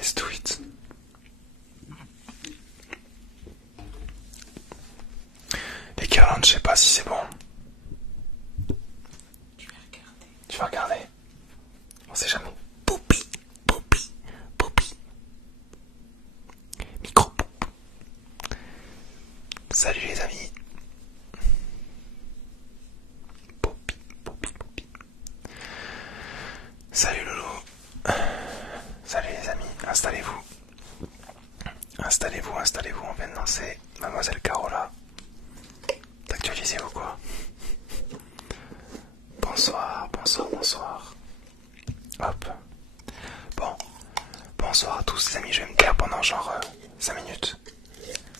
Let's do it. Les guirlandes, je sais pas si c'est bon. Je vais regarder. Tu vas regarder. On sait jamais. Poupi, poupi, poupi. Micro poup. Salut les amis. Poupi, poupi, poupi. Salut Loulou. Salut les amis, installez-vous. Installez-vous, installez-vous, on vient de lancer Mademoiselle Carola. D'actualiser ou quoi? Bonsoir, bonsoir, bonsoir. Hop. Bon. Bonsoir à tous les amis, je vais me taire pendant genre 5 minutes.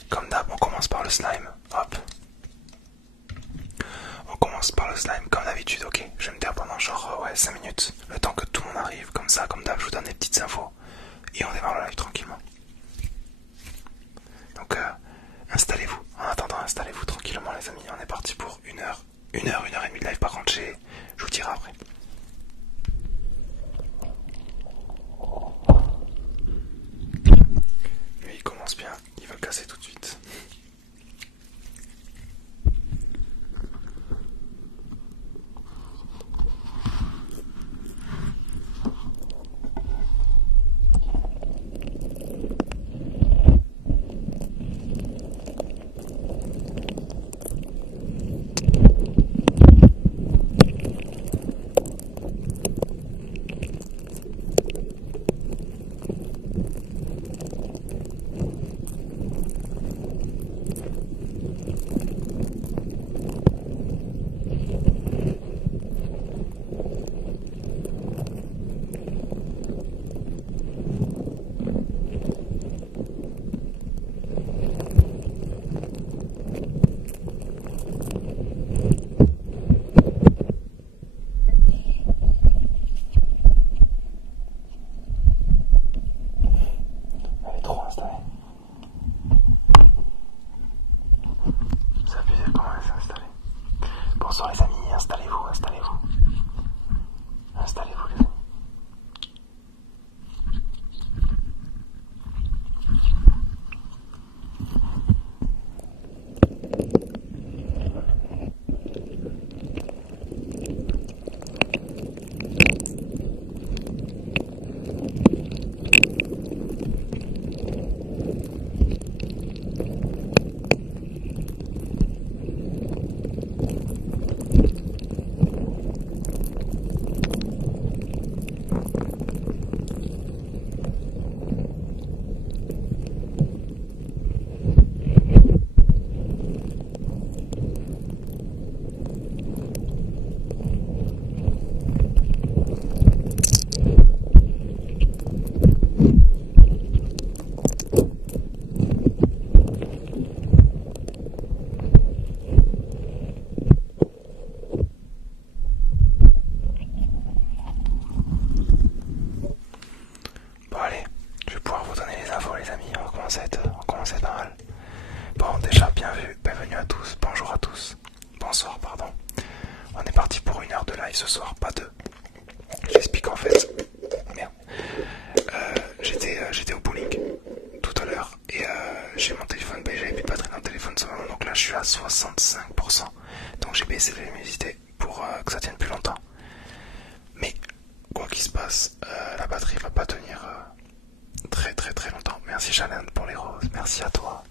Comme d'hab, on commence par le slime. Hop. On commence par le slime comme d'habitude, ok. Je vais me taire pendant genre 5 minutes. Le temps que tout le monde arrive, comme ça, comme d'hab, je vous donne des petites infos. Et on démarre le live tranquillement. Donc installez-vous. En attendant, installez-vous tranquillement les amis. On est parti pour 1 heure. 1 heure, 1 heure et demie de live. Par contre, je vous dirai après. Lui il commence bien, il va casser tout de suite. Bonsoir les amis, installez-vous, installez-vous. Installez-vous les amis. Bon, déjà, bienvenue à tous, bonjour à tous, bonsoir, pardon. On est parti pour 1 heure de live ce soir, pas 2. J'explique en fait, merde, j'étais au bowling tout à l'heure et j'ai mon téléphone, j'avais plus de batterie dans le téléphone, donc là je suis à 65%. Donc j'ai baissé la luminosité pour que ça tienne plus longtemps. Mais quoi qu'il se passe, la batterie va pas tenir très très très longtemps. Merci Shannon pour les roses, merci à toi.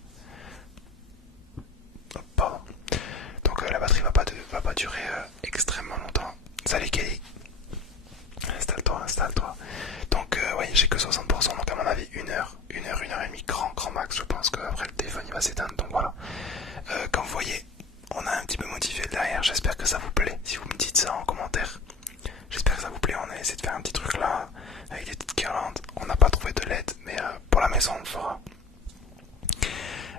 Pardon. Donc la batterie va pas durer extrêmement longtemps. Salut Kelly. Installe-toi, installe-toi. Donc oui, j'ai que 60%, donc à mon avis 1 heure, 1 heure, 1 heure et demie, grand max. Je pense qu'après le téléphone il va s'éteindre, donc voilà. Comme vous voyez, on a un petit peu modifié derrière, j'espère que ça vous plaît. Si vous me dites ça en commentaire, j'espère que ça vous plaît. On a essayé de faire un petit truc là, avec des petites guirlandes. On n'a pas trouvé de LED, mais pour la maison on le fera.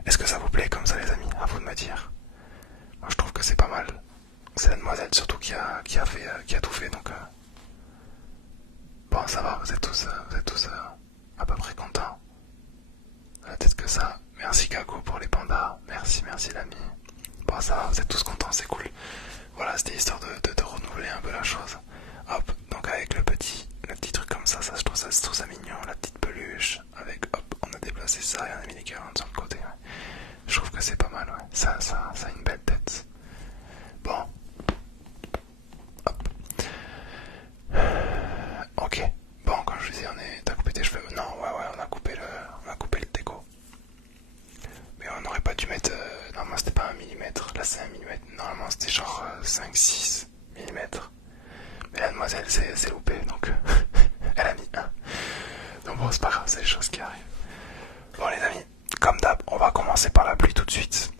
Est-ce que ça vous plaît comme ça les amis? À vous de me dire. Moi je trouve que c'est pas mal. C'est la demoiselle surtout qui a tout fait, donc bon ça va, vous êtes tous à peu près contents. Peut-être que ça. Merci Gago pour les pandas, merci l'ami. Bon ça va, vous êtes tous contents, c'est cool. Voilà, c'était histoire de renouveler un peu la chose. Hop, donc avec le petit truc comme ça, je trouve ça mignon, la petite peluche. c'est ça, et on a mis les guirlandes sur le côté. Ouais. Je trouve que c'est pas mal, ouais. Ça a une belle tête. Bon. Hop. Ok. Bon, comme je vous disais, t'as coupé tes cheveux. Non, ouais, on a coupé le déco. Mais on n'aurait pas dû mettre. Normalement, c'était pas 1 millimètre. Là, c'est 1 millimètre. Normalement, c'était genre 5-6 millimètres. Mais la demoiselle s'est loupée, donc elle a mis 1. Donc bon, c'est pas grave, c'est les choses qui arrivent. Bon, les amis, comme d'hab, on va commencer par la pluie tout de suite.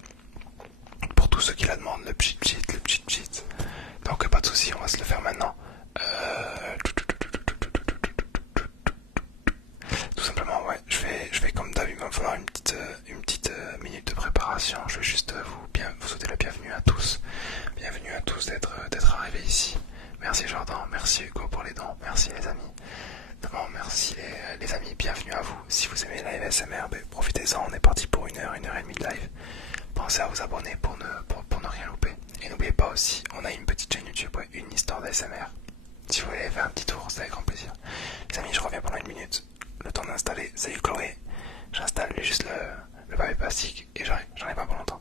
Pour tous ceux qui la demandent, le pchit pchit, le pchit pchit. Donc pas de soucis, on va se le faire maintenant. Tout simplement, ouais, je vais comme d'hab, il va me falloir une petite minute de préparation. Je vais juste vous souhaiter la bienvenue à tous. Bienvenue à tous d'être arrivés ici. Merci Jordan, merci Hugo pour les dons, merci les amis. Bon, merci les amis, bienvenue à vous. Si vous aimez la ASMR, profitez-en, on est parti pour 1 heure, 1 heure et demie de live. Pensez à vous abonner pour ne rien louper. Et n'oubliez pas aussi, on a une petite chaîne YouTube, ouais, une histoire d'ASMR. Si vous voulez faire un petit tour, c'est avec grand plaisir. Les amis, je reviens pendant 1 minute. Le temps d'installer. Salut Chloé. J'installe juste le papier plastique et j'arrive. J'en ai pas pour longtemps.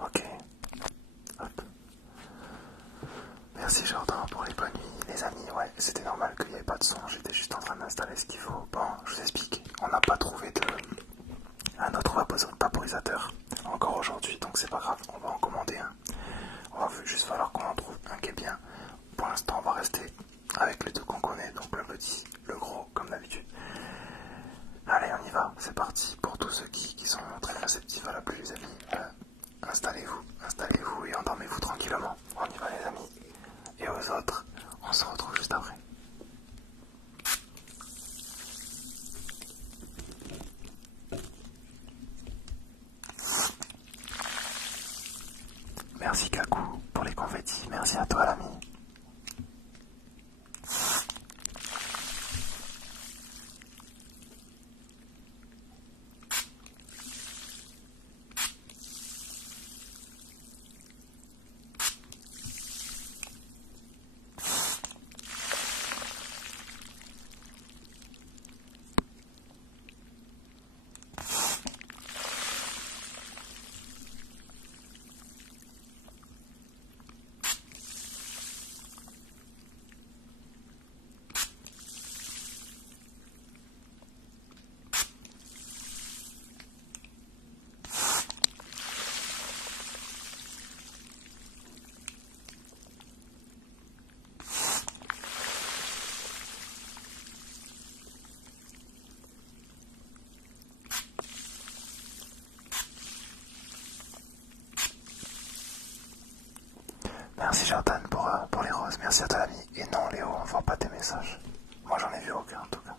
Ok. Hop. Merci Jordan pour les bonnes nuits, les amis. Ouais, c'était normal qu'il n'y ait pas de son. J'étais juste en train d'installer ce qu'il faut. Bon, je vous explique. On n'a pas trouvé un autre vaporisateur encore aujourd'hui, donc c'est pas grave. On va en commander un. On va juste falloir qu'on en trouve un qui est bien. Pour l'instant, on va rester avec les deux qu'on connaît, donc le petit, le gros, comme d'habitude. Allez, on y va. C'est parti. Pour tous ceux qui sont très réceptifs à la pluie, les amis. Installez-vous et endormez-vous tranquillement. On y va les amis. Et aux autres, on se retrouve juste après. Merci Kaku pour les confettis. Merci à toi l'ami. Merci Jordan pour les roses, merci à toi l'ami. Et non Léo, on voit pas tes messages. Moi j'en ai vu aucun en tout cas.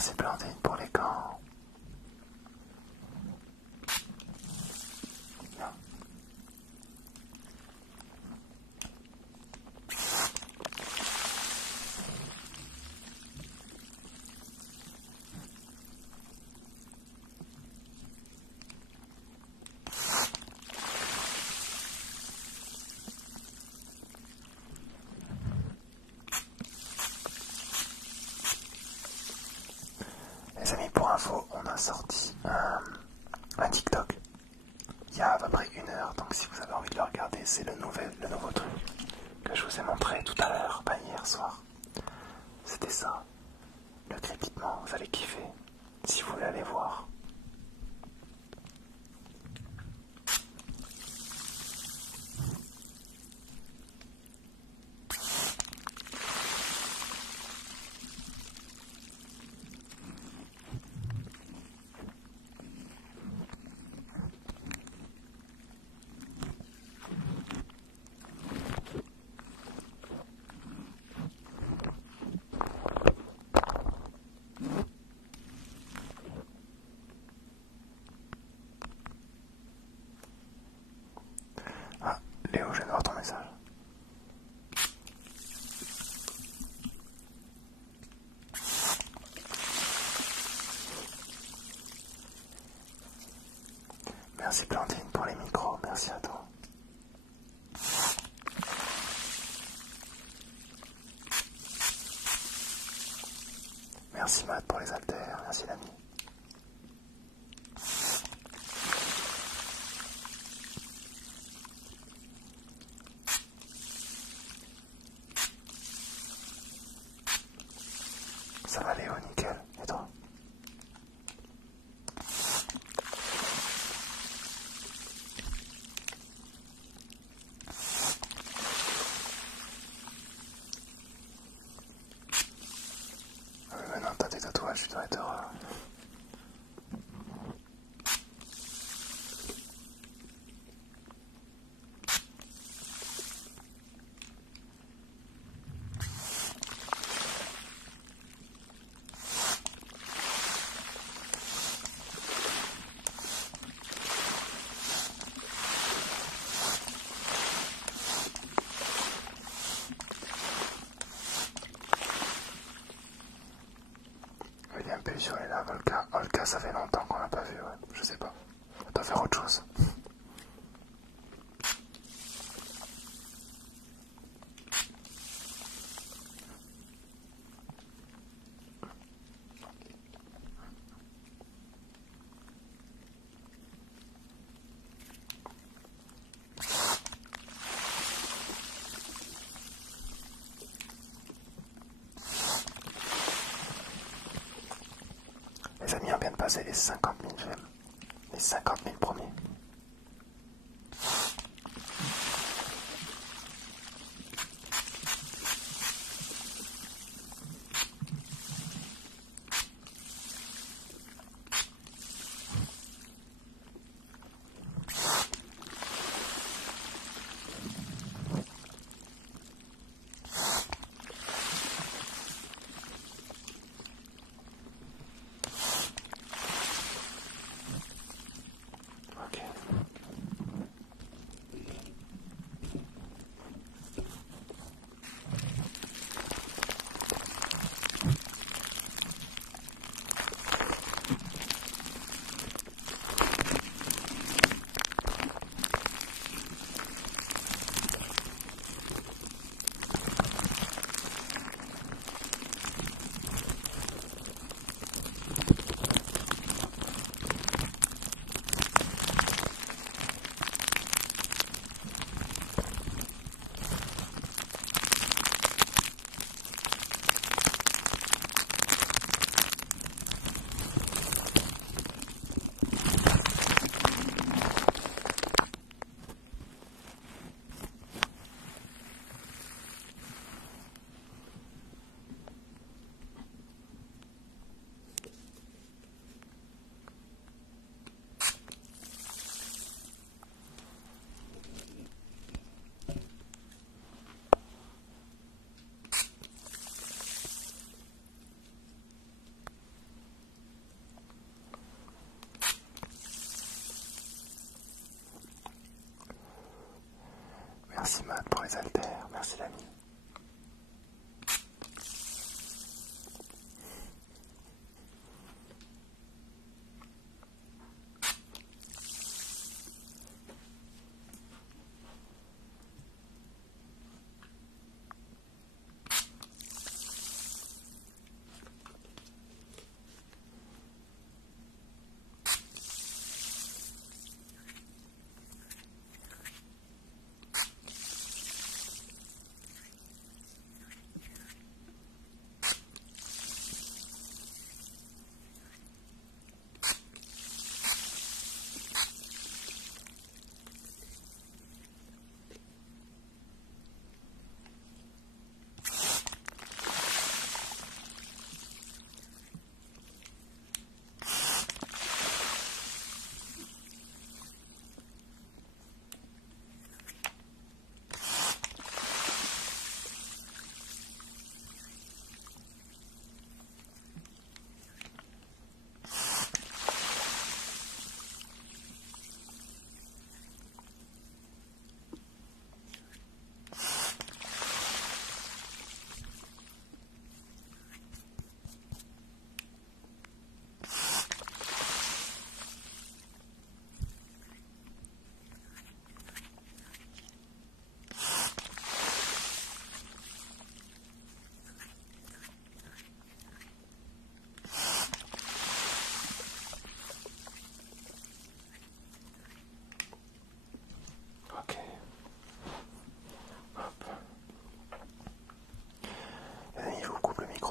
Merci Blandine pour les gants. Non. Les amis, pour info, on a sorti un TikTok il y a à peu près 1 heure, donc si vous avez envie de le regarder, c'est le nouveau truc que je vous ai montré tout à l'heure, pas hier soir. C'était ça, le crépitement, vous allez kiffer, si vous voulez aller voir. Ah, Léo, je viens de voir ton message. Merci Blandine pour les micros, merci à toi. Merci Matt pour les haltères, merci l'ami. Ça va Léo, nickel, et toi? Ah oui, maintenant t'as tes tatouages, tu dois être heureux. William Pellicio est là, Olka, ça fait longtemps qu'on l'a pas vu, ouais. Je sais pas. On doit faire autre chose. Les amis, on vient de passer les 50 000 j'aime. Les 50 000 premiers. Ok. Merci Matt pour les haltères, merci l'ami.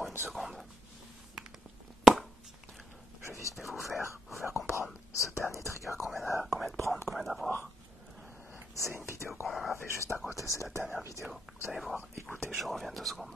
Une seconde. Je vais vous faire comprendre ce dernier trigger qu'on vient de prendre, qu'on vient d'avoir. C'est une vidéo qu'on a fait juste à côté, c'est la dernière vidéo. Vous allez voir, écoutez, je reviens 2 secondes.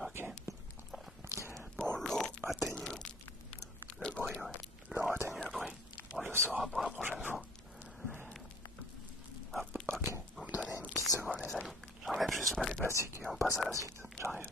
Ok. Bon, l'eau atténue le bruit, ouais. L'eau atténue le bruit. On le saura pour la prochaine fois. Hop, ok. Vous me donnez une petite seconde, les amis. J'enlève juste pas les plastiques et on passe à la suite. J'arrive.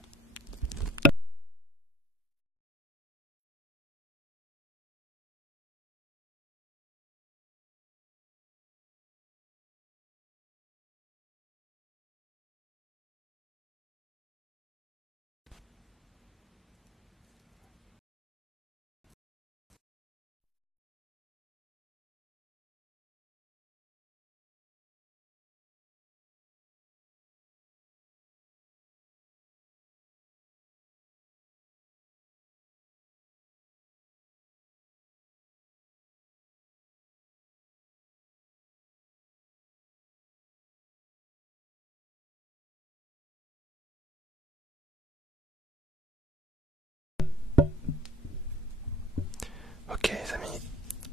Ok les amis,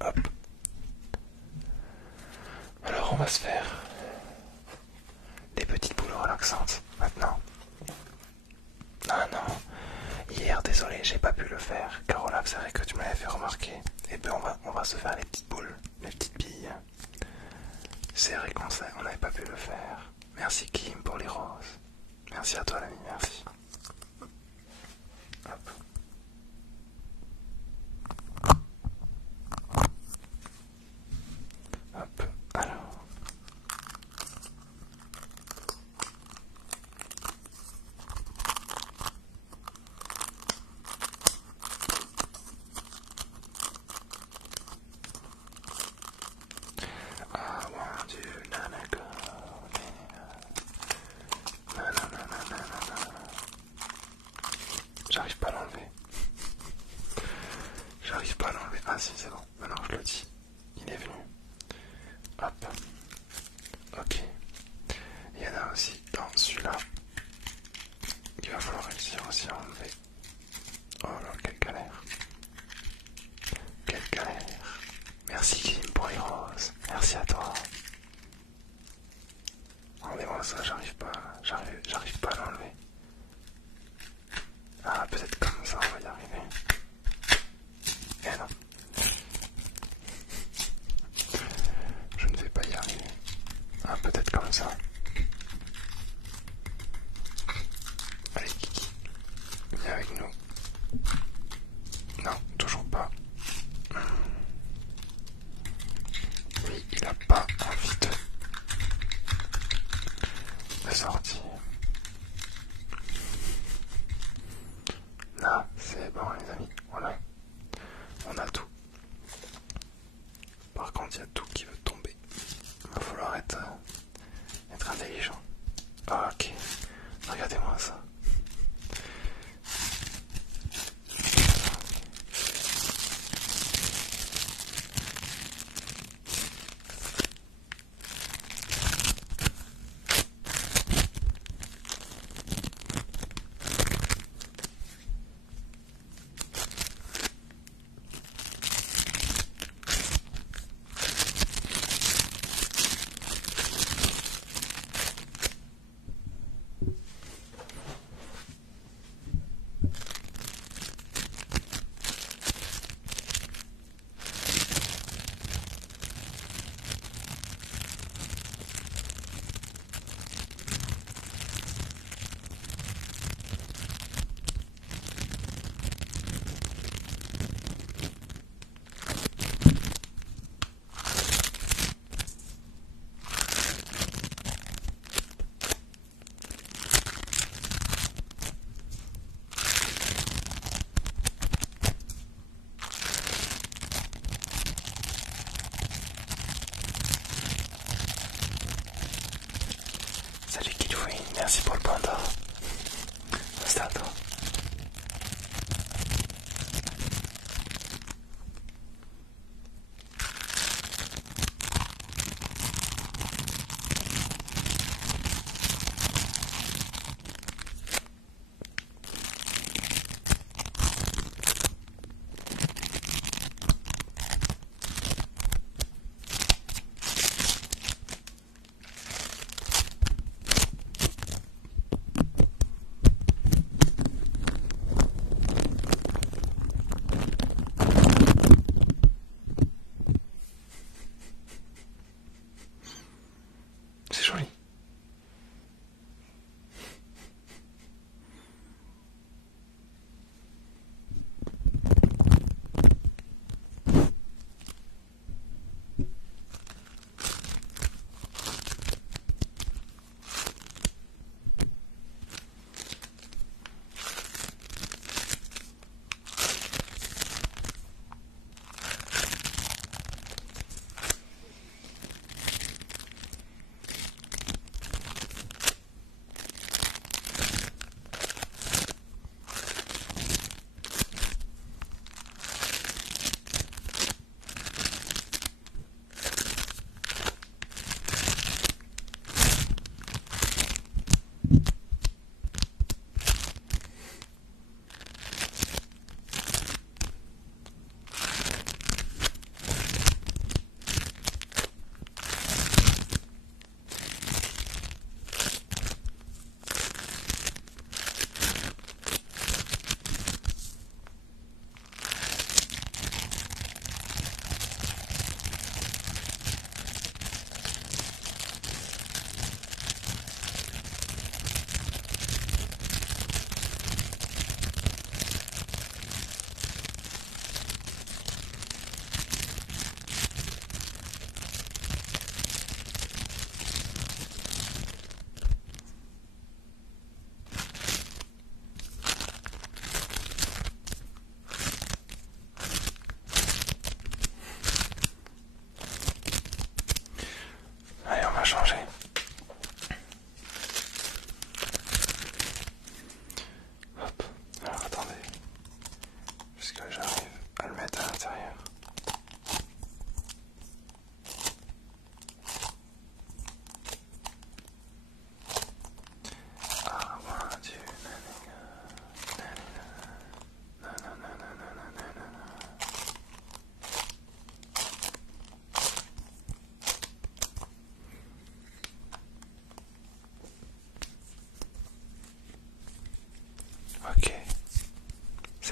hop. Alors on va se faire des petites boules relaxantes maintenant. Ah non, hier désolé, j'ai pas pu le faire. Carola, c'est vrai que tu me l'avais fait remarquer. Et ben on va se faire les petites boules, les petites billes. C'est vrai qu'on n'avait pas pu le faire. Merci Kim pour les roses. Merci à toi l'ami, merci. Hop. Hop, alors. I want you, nanana, nanana. J'arrive pas à l'enlever. J'arrive pas à l'enlever. Ah si, c'est bon. Maintenant je le dis. Il est venu. Hop. Ok. Il y en a aussi dans celui-là. Il va falloir réussir aussi à enlever. Oh là, quelle galère. Quelle galère. Merci Kim pour les roses. Merci à toi. Enlevez-moi ça, j'arrive pas à l'enlever. Ah, peut-être comme ça, on va y arriver. Eh non. Je ne vais pas y arriver. Ah, peut-être comme ça. Allez, Kiki. Viens avec nous. Non, toujours pas. Lui, il a pas envie de sortir. Là, c'est bon les amis. Voilà. On a tout. Par contre, il y a tout qui veut tomber. Il va falloir être intelligent. Ah, ok. Regardez-moi ça.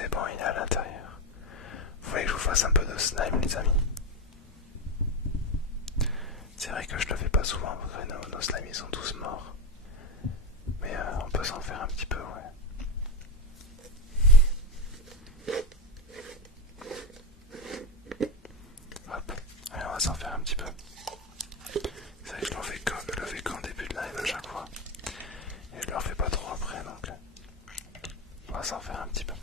C'est bon, il est à l'intérieur. Vous voulez que je vous fasse un peu de slime, les amis? C'est vrai que je le fais pas souvent, nos slimes ils sont tous morts. Mais on peut s'en faire un petit peu, ouais. Hop, allez, on va s'en faire un petit peu. C'est vrai que je le fais qu'en début de live à chaque fois. Et je le refais pas trop après, donc on va s'en faire un petit peu.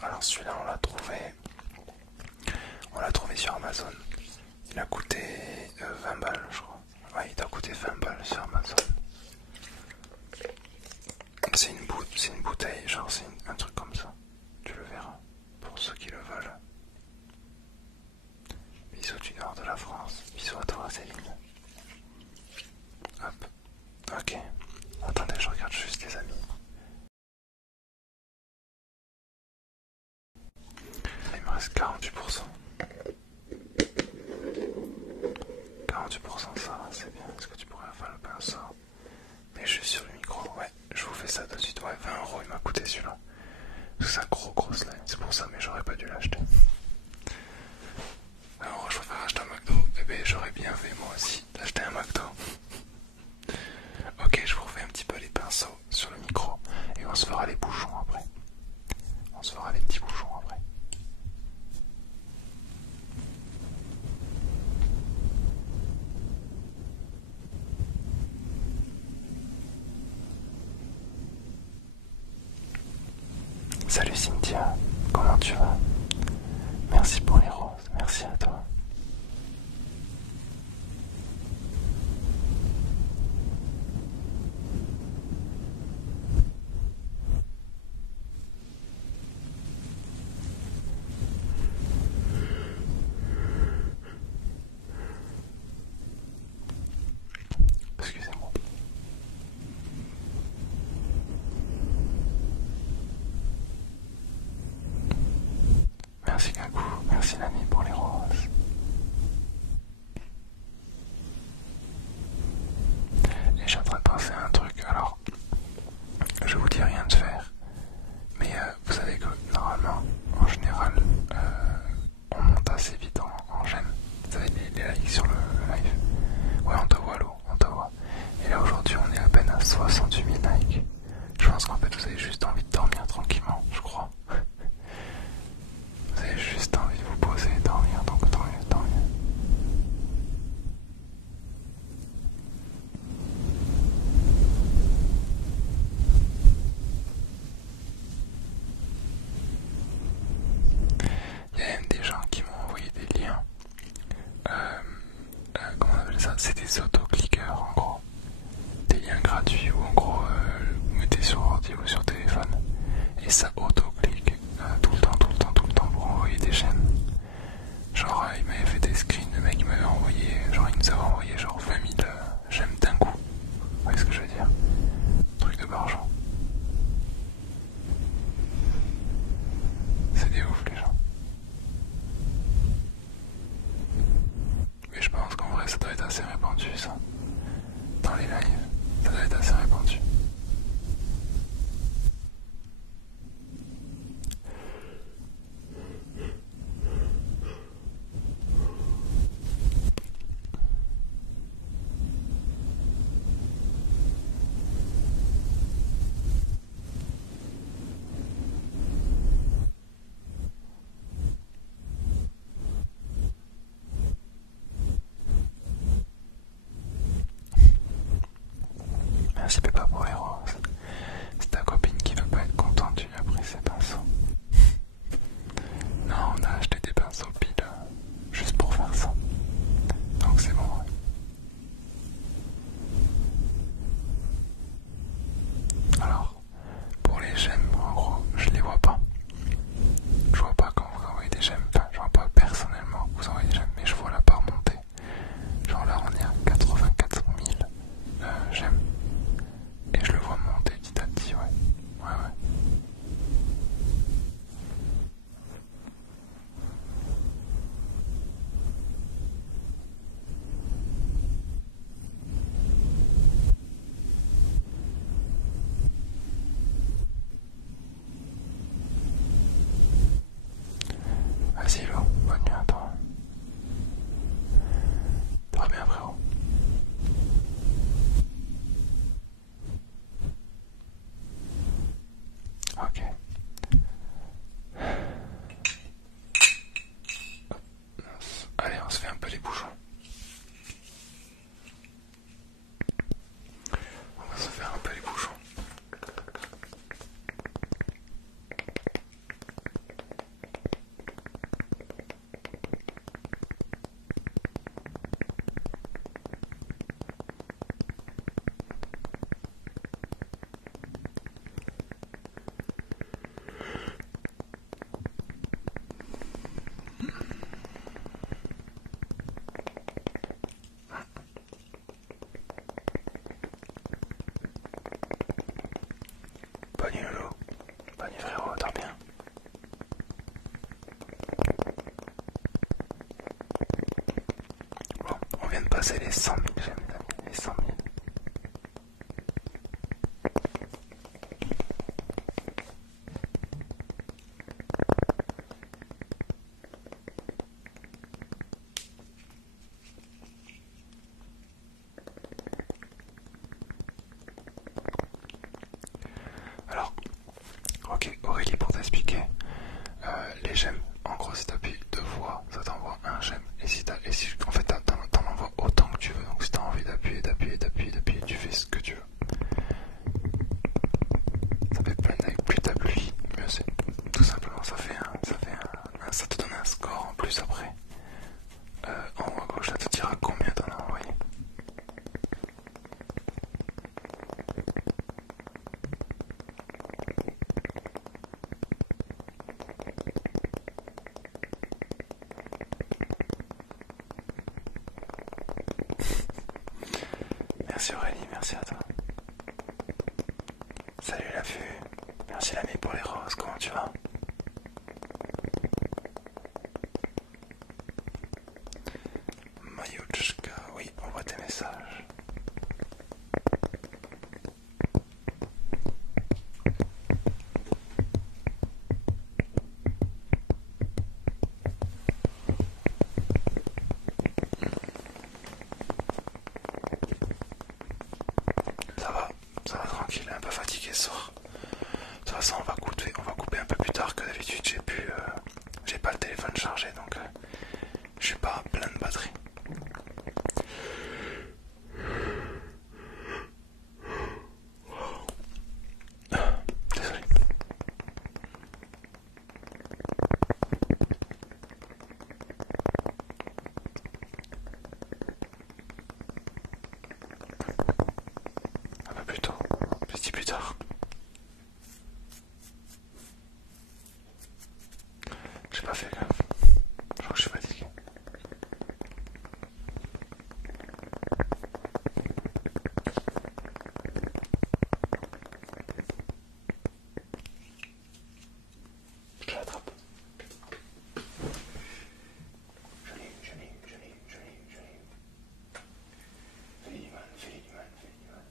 Alors celui-là on l'a trouvé sur Amazon. Il a coûté 20 balles je crois. Ouais, il t'a coûté 20 balles sur Amazon. C'est une bouteille, genre c'est un truc comme ça. Tu le verras, pour ceux qui le veulent. Bisous du nord de la France. Bisous à toi Céline. Hop. Ok. Attendez, je regarde juste les amis. Il me reste 48%. 48% ça va, c'est bien. Est-ce que tu pourrais faire le pinceau? Mais juste sur le micro, ouais, je vous fais ça tout de suite. Ouais, 20 € il m'a coûté celui-là. C'est un gros slime, c'est pour ça, mais j'aurais pas dû l'acheter. Alors, je vais faire acheter fait moi aussi d'acheter un McDo. Ok, je vous refais un petit peu les pinceaux sur le micro et on se fera les bouchons après. On se fera les petits bouchons après. Salut Cynthia, comment tu vas? Merci pour les roses, merci à toi. Excusez-moi. Merci Kakou, merci l'ami pour les roses. Et je suis en train de penser à un truc, alors je vous dis rien de faire, mais vous savez que normalement, en général, on monte assez vite en chaîne. Vous savez les likes sur le live. Ouais, on te voit l'eau, on te voit. Et là aujourd'hui on est à peine à 68 000 likes. Je pense qu'en fait vous avez juste envie de dormir tranquillement, je crois. Vous avez juste envie de vous poser et dormir, donc tant mieux, tant mieux. Il y a même des gens qui m'ont envoyé des liens. Comment on appelle ça? C'est des autocliqueurs en gros. Des liens gratuits où en gros vous mettez sur ordi ou sur téléphone et ça autoclique tout le temps, tout le temps, tout le temps pour envoyer des chaînes. Genre il m'avait fait des screens, le mec il m'avait envoyé, genre il nous avait envoyé genre 20 000 j'aime d'un coup. Vous voyez ce que je veux dire? Truc de bargeon. C'est des ouf les gens. Mais je pense qu'en vrai ça doit être assez répandu ça. Dans les lives, ça doit être assez répandu. Merci Peppa pour les roses. C'est ta copine qui va pas être contente, tu lui as pris ses pinceaux. Non, on a acheté des pinceaux pile juste pour faire ça. Donc c'est bon. Ouais. Alors, pour les j'aime, en gros, je les vois pas. Je vois pas quand vous envoyez des j'aime. Enfin, je vois pas personnellement que vous envoyez des j'aime, mais je vois la part monter. Genre là, on est à 84 000 j'aime. Et je le vois monter petit à petit, ouais. Ouais, ouais. Vas-y, Lo, bonne nuit à toi. Dors bien, frérot. Ok. Allez, on se fait un peu les bouchons. On va se faire un peu les bouchons. Bonne nuit, Lolo. Bonne nuit, frérot, dors bien. Bon, on vient de passer les 100 000 j'aime, les 100 000. Merci Aurélie, merci à toi. Salut la vue. Merci l'ami pour les roses, comment tu vas? Mayuchka, oui, on voit tes messages. Ça va tranquille, un peu fatigué ce soir. De toute façon, on va couper un peu plus tard que d'habitude. J'ai pas le téléphone chargé, donc je suis pas plein de batterie. Désolé. Un peu plus tôt, petit plus tard. J'ai pas fait gaffe. Je crois que je suis fatigué. Je te l'attrape. Je l'ai. Fais du mal.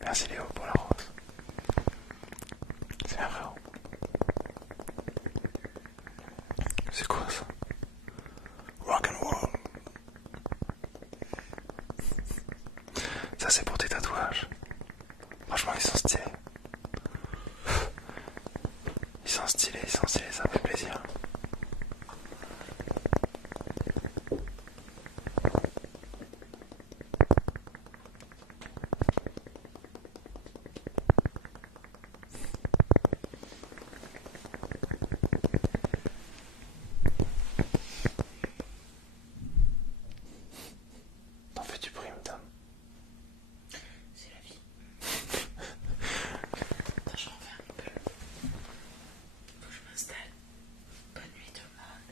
Merci Léo pour la rose. C'est bien frérot. C'est quoi ça? Rock and roll. Ça c'est pour tes tatouages. Franchement ils sont stylés. Ils sont stylés, ça me fait plaisir. T'en fais du bruit, madame. C'est la vie. Attends, je reviens un peu. Faut que je m'installe. Bonne nuit tout le monde.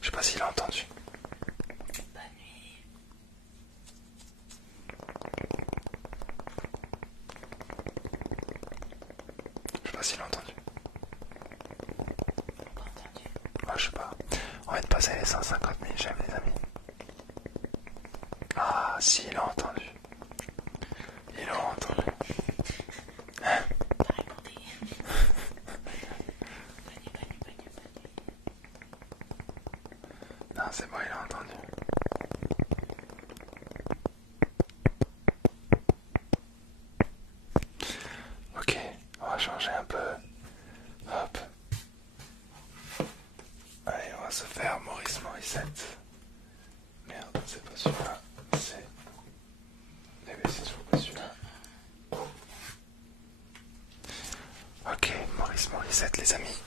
Je sais pas s'il a entendu. Bonne nuit. Je sais pas s'il a entendu. Pas entendu. Ouais, je sais pas. On vient de passer les 150 000 j'aime les amis. Ah, si, il a entendu. Il a entendu. Hein? T'as répondu. Bonne nuit. Non, c'est bon, il a entendu. Ok, on va changer un peu. Hop. Allez, on va se faire Maurice Morissette. Merde, c'est pas celui-là. C'est... Eh bien, c'est toujours pas celui-là. Ok, Maurice Morissette, les amis.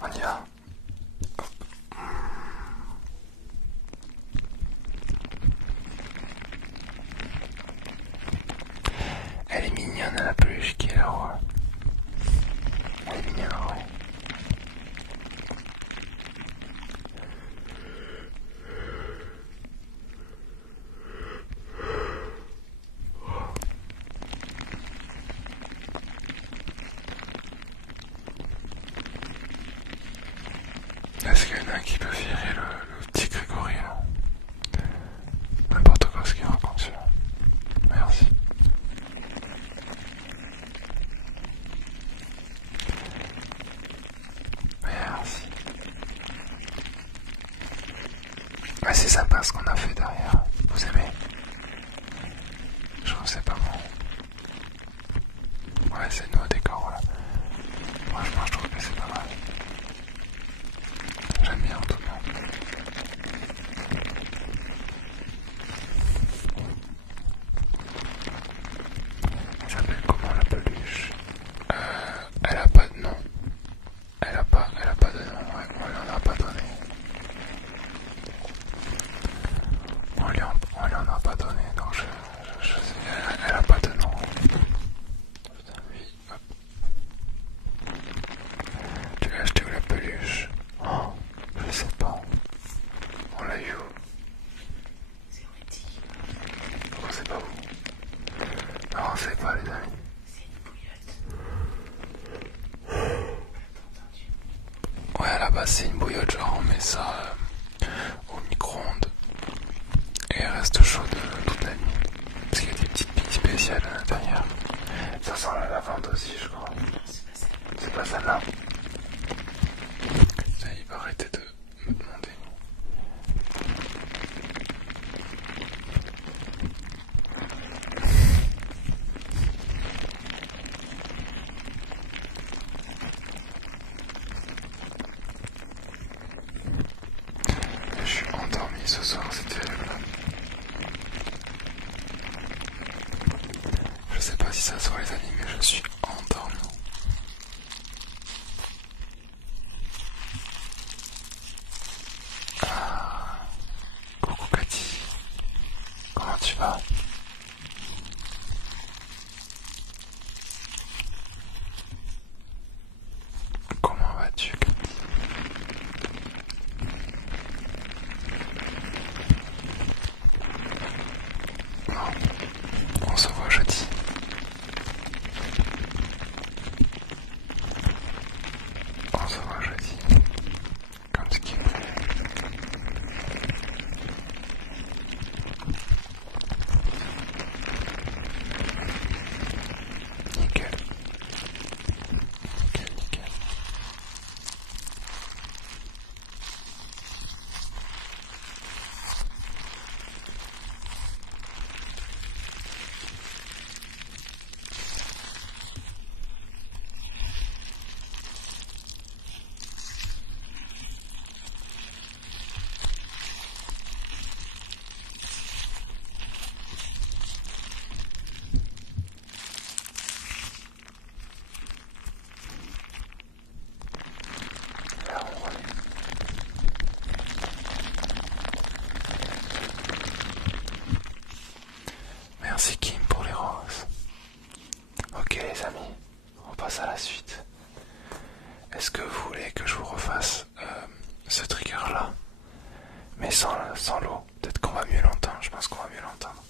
On y va. Elle est mignonne la peluche qui est là-haut. Elle est mignonne, ouais. on lui en a pas donné, donc je sais, elle a pas de nom. Putain, lui, hop. Tu l'as acheté où la peluche? Oh, je sais pas. On l'a eu où? C'est Wendy. On sait pas où. Non, on sait pas les amis. C'est une bouillotte. Ouais, à la base c'est une bouillotte, genre on met ça au micro-ondes et elle reste chaude toute la nuit. Parce qu'il y a des petites billes spéciales à l'intérieur. Ça sent la lavande aussi, je crois. Non, c'est pas celle-là. C'est pas celle-là. Ça, il va arrêter de me demander. Je suis endormi ce soir, c'est terrible. Je sais pas si ça se voit les amis, mais je suis endormi. Ah, coucou Cathy, comment tu vas? Comment vas-tu Cathy? Non, on se voit jeudi. On se voit jeudi. Comme ce qui est. Nickel. Nickel, nickel. Là, on revient. Merci Kim pour les roses. Ok les amis, on passe à la suite. Est-ce que vous voulez que je vous refasse ce trigger là, mais sans l'eau? Peut-être qu'on va mieux l'entendre, je pense qu'on va mieux l'entendre.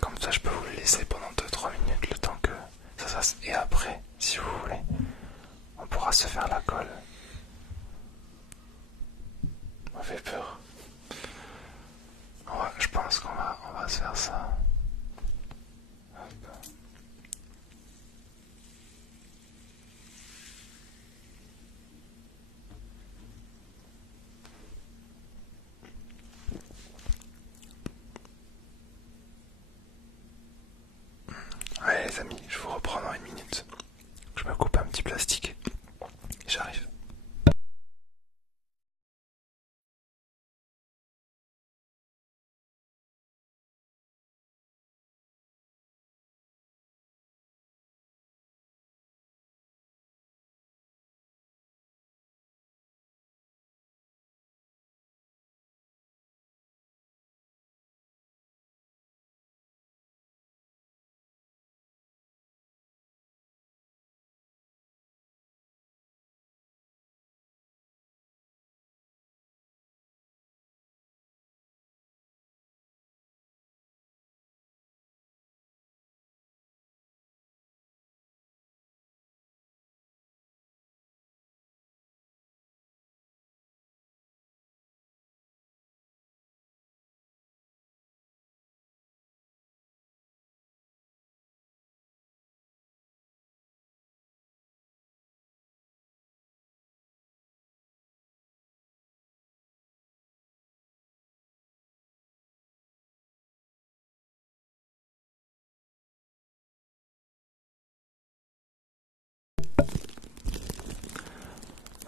Comme ça je peux vous le laisser pendant 2-3 minutes le temps que ça fasse. Et après, si vous voulez, on pourra se faire la colle. Ça m'a fait peur. Ouais, je pense qu'on va se faire ça. Hop. Allez les amis, je vous reprends dans 1 minute. Je me coupe un petit plastique. J'arrive.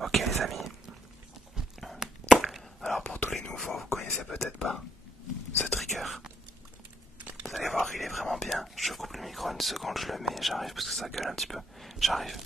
Ok les amis. Alors pour tous les nouveaux, vous connaissez peut-être pas ce trigger. Vous allez voir, il est vraiment bien. Je coupe le micro 1 seconde, je le mets, j'arrive parce que ça gueule un petit peu. J'arrive.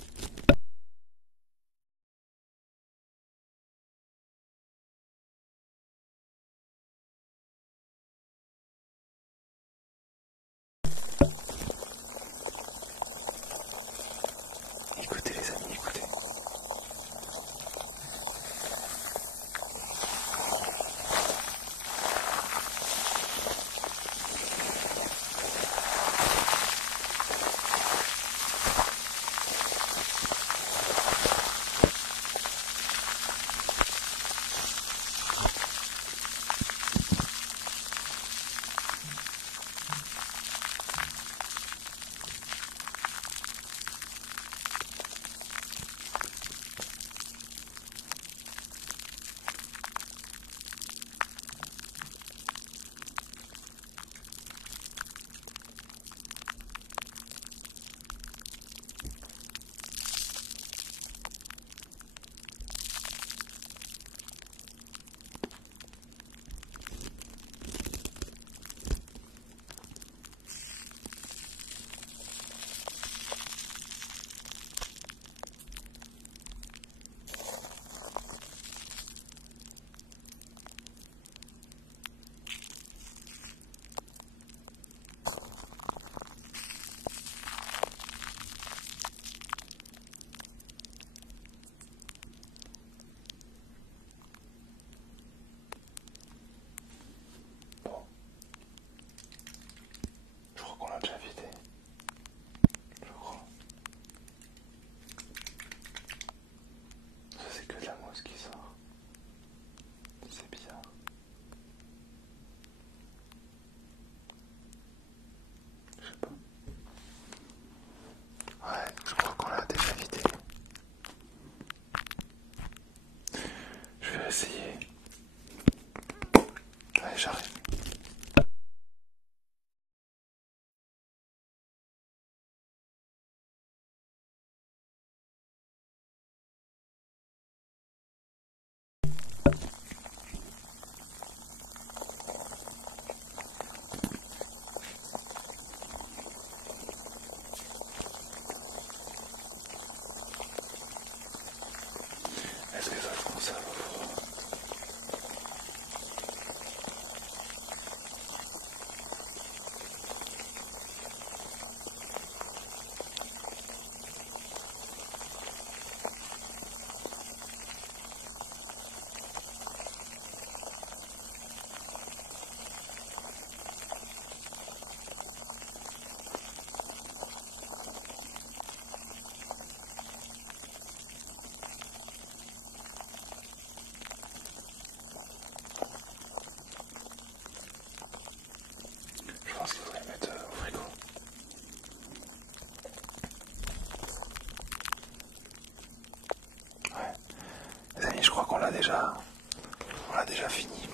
on l'a déjà fini.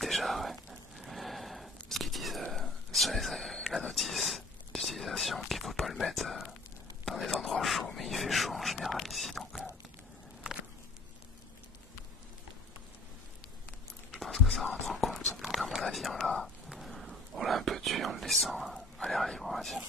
Déjà, ouais. Ce qu'ils disent sur la notice d'utilisation qu'il faut pas le mettre dans des endroits chauds, mais il fait chaud en général ici, donc je pense que ça rentre en compte. Donc à mon avis, on l'a un peu tué en le laissant à l'air libre, on va dire.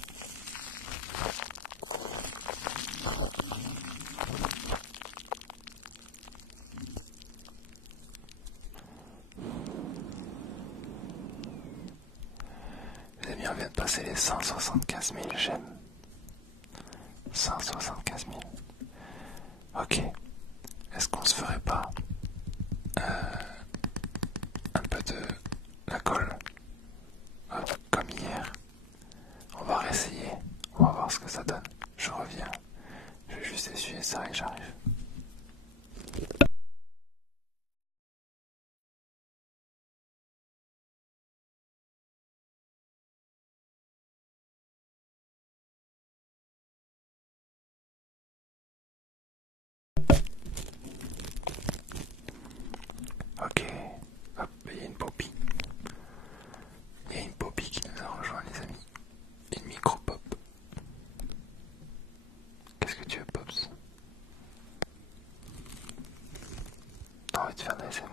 Les amis, on vient de passer les 175 000 j'aime. 175 000. Ok. Est-ce qu'on se ferait pas un peu de la colle comme hier? On va réessayer. On va voir ce que ça donne. Je reviens. Je vais juste essuyer ça et j'arrive. Ok. Hop, il y a une poppy. Il y a une poppy qui nous a rejoint, les amis. Une micro-pop. Qu'est-ce que tu veux, Pops? T'as envie de faire de l'ASMR?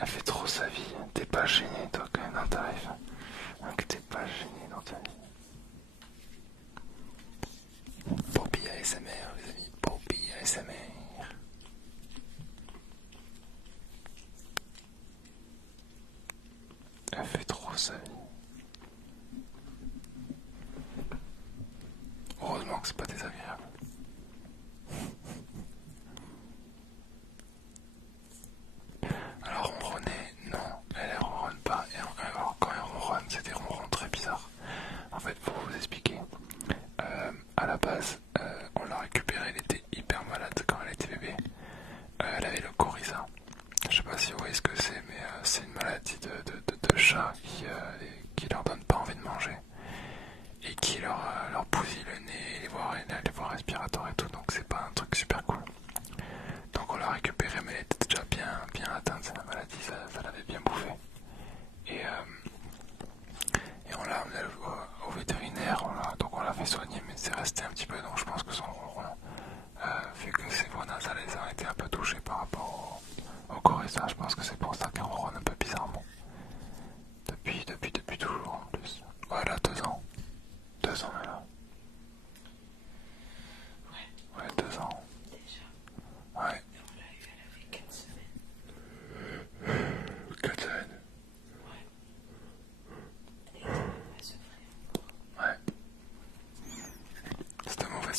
Elle fait trop sa vie. T'es pas gêné, toi, quand même, dans ta life. Donc t'es pas gêné dans ta vie. Poppy ASMR, les amis. Poppy ASMR. Elle fait trop sa vie. Heureusement que c'est pas désagréable. Alors ronronner, non, elle ronronne pas. Et alors quand elle ronronne, c'est des ronrons très bizarres. En fait, pour vous expliquer, à la base, on l'a récupérée, elle était hyper malade quand elle était bébé. Elle avait le coryza. Je sais pas si vous voyez ce que c'est, mais c'est une maladie de chat qui leur donne pas envie de manger et qui leur bousille le nez, les voies respiratoires et tout, donc c'est pas un truc super cool. Donc on l'a récupérée, mais elle était déjà bien atteinte de la maladie, ça l'avait bien bouffé. Et on l'a amenée au vétérinaire, donc on l'a fait soigner, mais c'est resté un petit peu, donc je pense que son ronron fait que ses voies nasales ont été un peu touchées par rapport au coryza. Je pense que c'est pour ça qu'elle ronronne un peu bizarrement. Depuis toujours en plus. Voilà, 2 ans. 2 ans là. Ouais, 2 ans. Déjà. Ouais. Et on l'a eu, elle avait 4 semaines. 4 semaines. Ouais. Et elle souffrait encore. Ouais. C'était un mauvais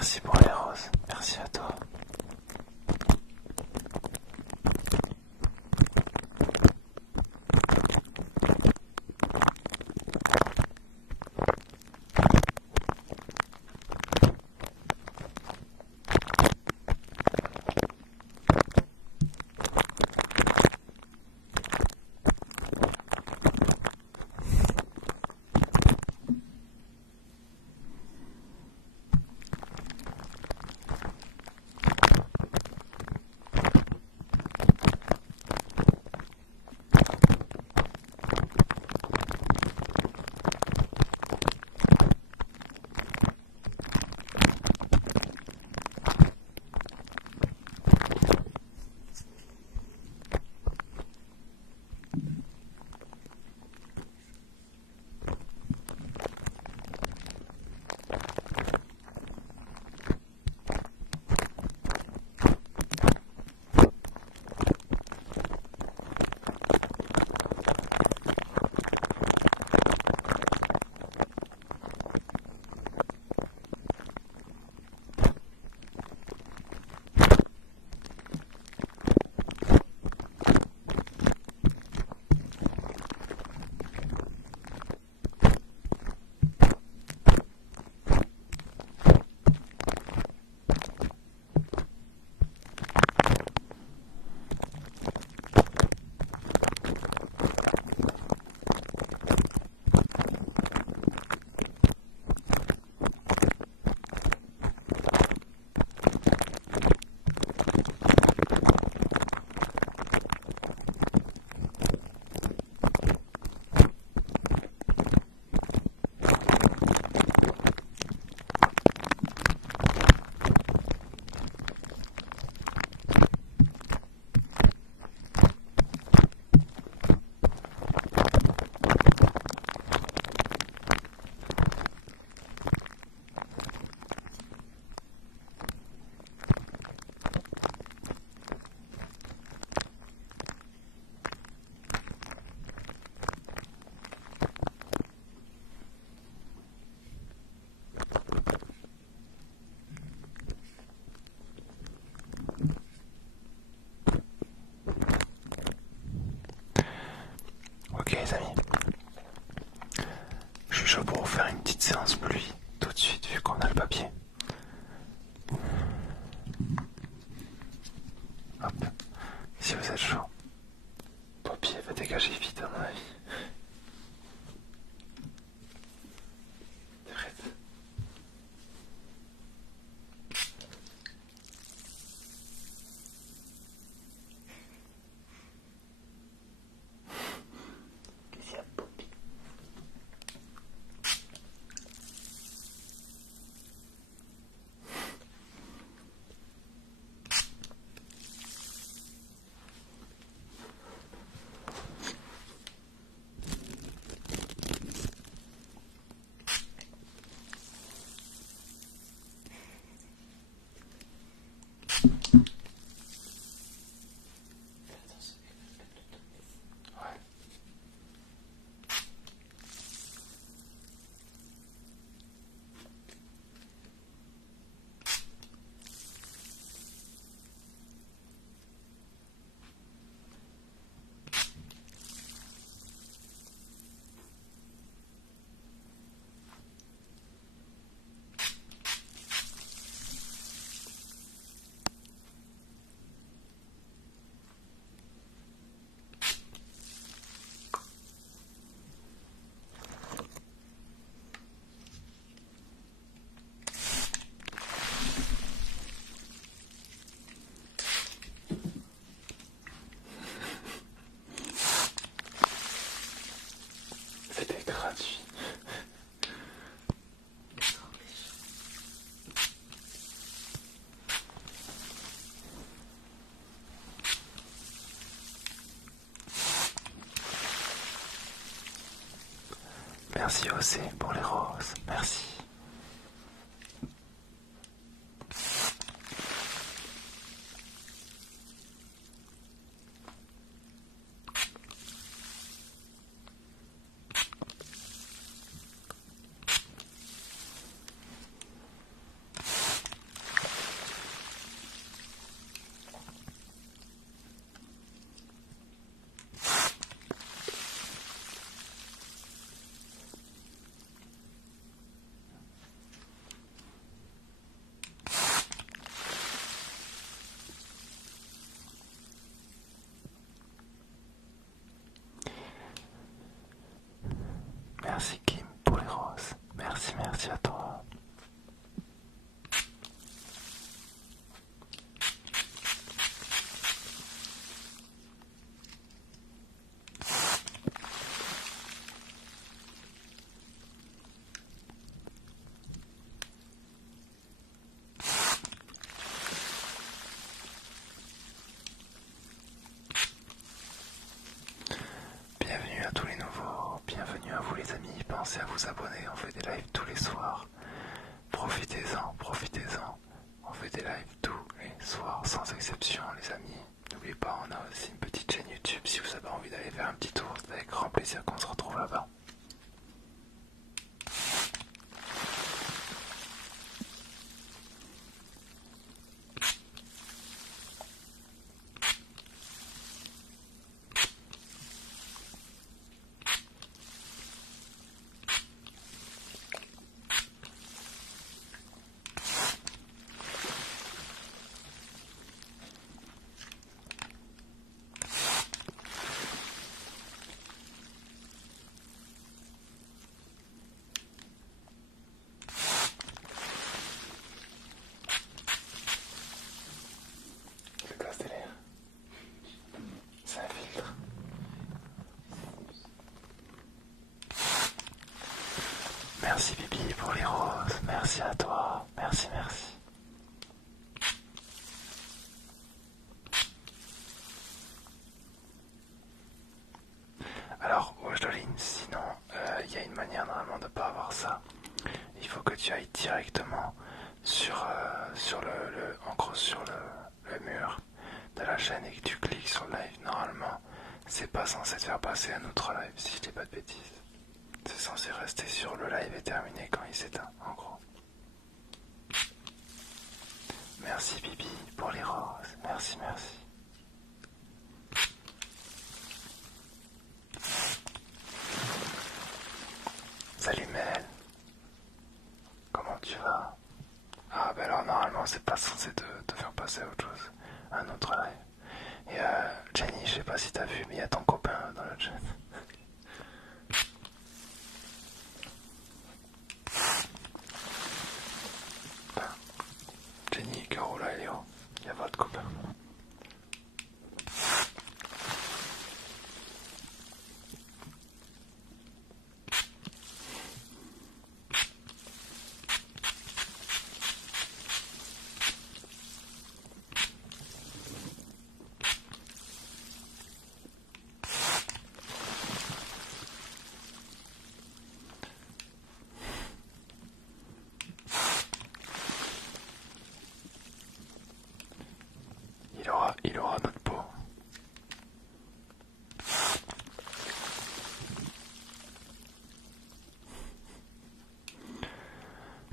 Merci pour les roses, merci à toi. Ok les amis, je suis chaud pour vous faire une petite séance pluie tout de suite vu qu'on a le papier. Hop, si vous êtes chaud, le papier va dégager vite à mon avis. T'es prête? Qu'est-ce qu'il y a, Poppy? Ouais. C'était gratuit. Merci Océ pour les roses, merci. rares exceptions, les amis. N'oubliez pas, on a aussi une petite chaîne YouTube si vous avez envie d'aller faire un petit tour. C'est avec grand plaisir qu'on se retrouve là-bas. C'est quoi ce délire? C'est un filtre. Merci Bibi pour les roses, merci à toi, merci, merci. Alors, Wajdoline, sinon, il y a une manière normalement de ne pas avoir ça. Il faut que tu ailles directement sur, en gros sur le mur de la chaîne et que tu cliques sur live. Normalement, c'est pas censé te faire passer un autre live, si je dis pas de bêtises. C'est censé rester sur le live et terminer quand il s'éteint, en gros. Merci Bibi pour les roses, merci, merci. Salut Mel, comment tu vas? Ah ben alors normalement c'est pas censé te faire passer à autre chose, un autre live. Et Jenny, je sais pas si t'as vu, mais il y a ton copain dans le chat. Jenny, Carola et Léo, il y a votre copain. Il aura notre peau.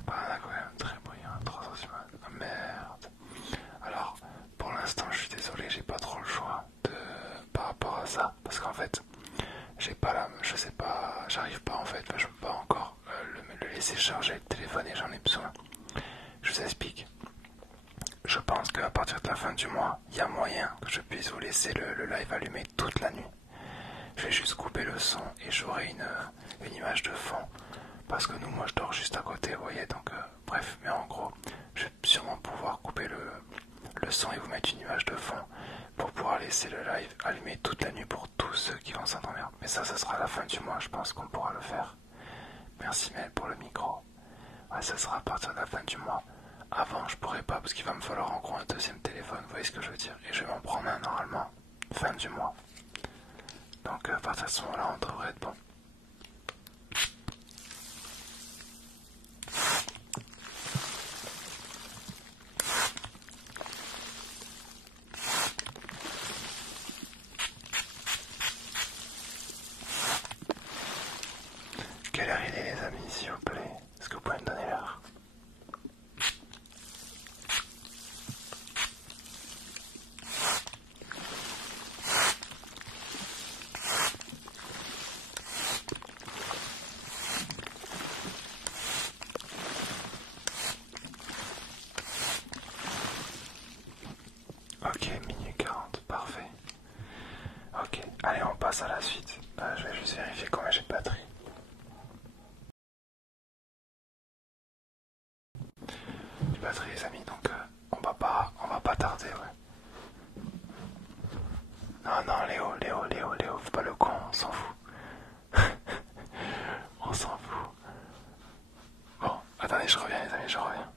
Pas un aquarium très brillant, 300 ah, merde. Alors, pour l'instant, je suis désolé, j'ai pas trop le choix par rapport à ça, parce qu'en fait, j'ai pas je sais pas, j'arrive pas en fait, enfin, je peux pas encore le laisser charger le téléphone et j'en ai besoin. Je vous explique. Je pense qu'à partir de la fin du mois, il y a moyen que je puisse vous laisser le live allumé toute la nuit. Je vais juste couper le son et j'aurai une image de fond. Parce que moi je dors juste à côté, vous voyez, donc bref, mais en gros, je vais sûrement pouvoir couper le son et vous mettre une image de fond pour pouvoir laisser le live allumé toute la nuit pour tous ceux qui vont s'endormir. Mais ça sera à la fin du mois, je pense qu'on pourra le faire. Merci Mel pour le micro. Ouais, ça sera à partir de la fin du mois. Avant, je pourrais pas parce qu'il va me falloir en gros un deuxième téléphone, vous voyez ce que je veux dire. Et je vais m'en prendre un normalement, fin du mois. Donc à partir de ce moment-là, on devrait être bon. Quelle heure il est les amis, s'il vous plaît? Est-ce que vous pouvez me donner l'heure? Ok, minuit 40, parfait. Ok, allez, on passe à la suite. Je vais juste vérifier combien j'ai de batterie. De batterie les amis, donc on va pas tarder, ouais. Non, non, Léo, fais pas le con, on s'en fout. On s'en fout. Bon, attendez, je reviens les amis, je reviens.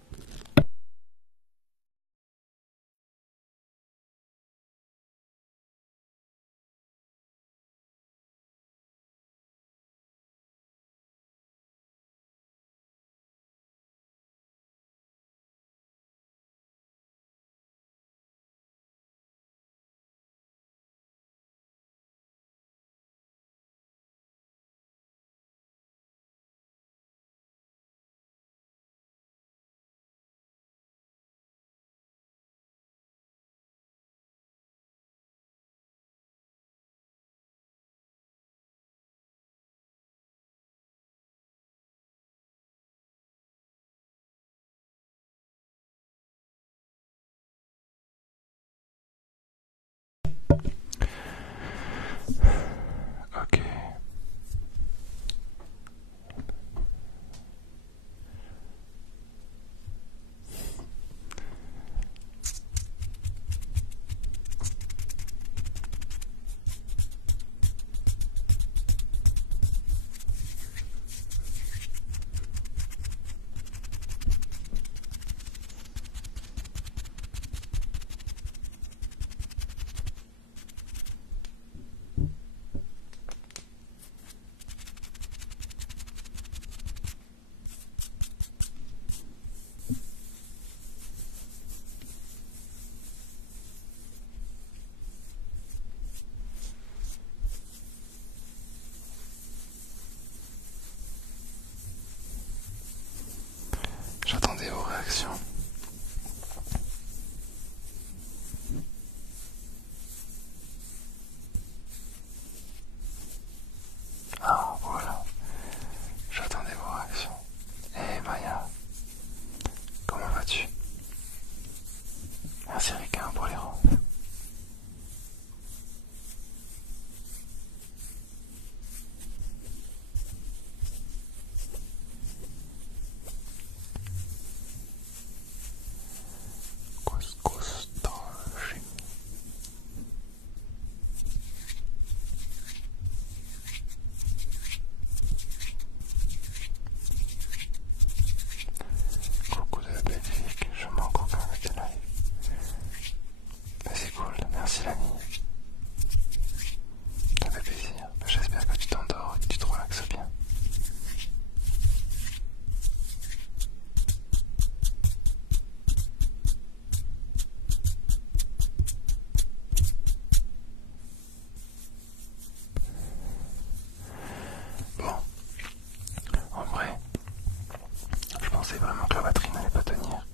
pensais vraiment que la batterie n'allait pas tenir.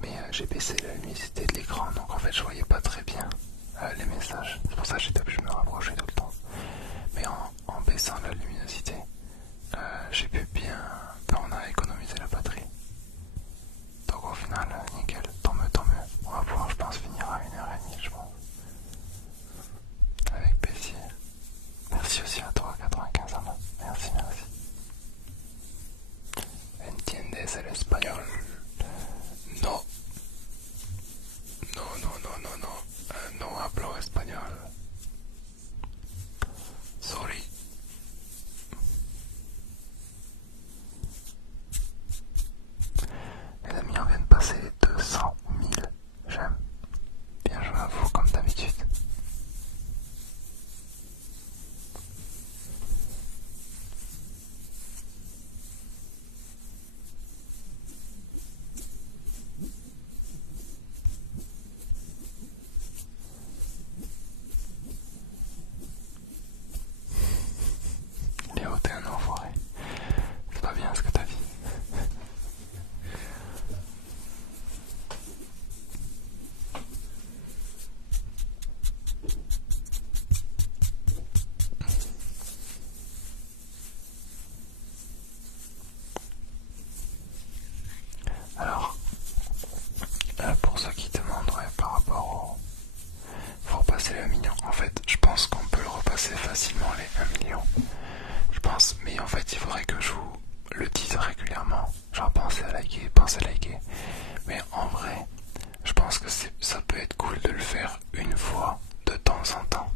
Mais j'ai baissé la luminosité de l'écran, donc en fait je voyais pas très bien les messages. C'est pour ça que j'étais obligé de me rapprocher tout le temps. Mais en baissant la luminosité, j'ai pu bien... on a économisé la batterie. Donc au final, nickel, tant mieux, tant mieux. On va pouvoir, je pense, finir à 1h30, je pense. Avec plaisir. Merci aussi à toi, 95 ans. Merci, merci. ¿Entiendes el español? No. No, no, no, no, no. No hablo español. Sorry. Les amis, on vient de passer 200 000 j'aime. Bien joué à vous, comme d'habitude. Léo, t'es un enfoiré. C'est pas bien ce que t'as dit. Alors, pour ceux qui demandent par rapport au... faut repasser les 1 million. En fait, je pense qu'on peut le repasser facilement les 1 million. Je pense, mais en fait, il faudrait que je vous le dise régulièrement. Genre, pensez à liker, pensez à liker. Mais en vrai, je pense que ça peut être cool de le faire une fois de temps en temps.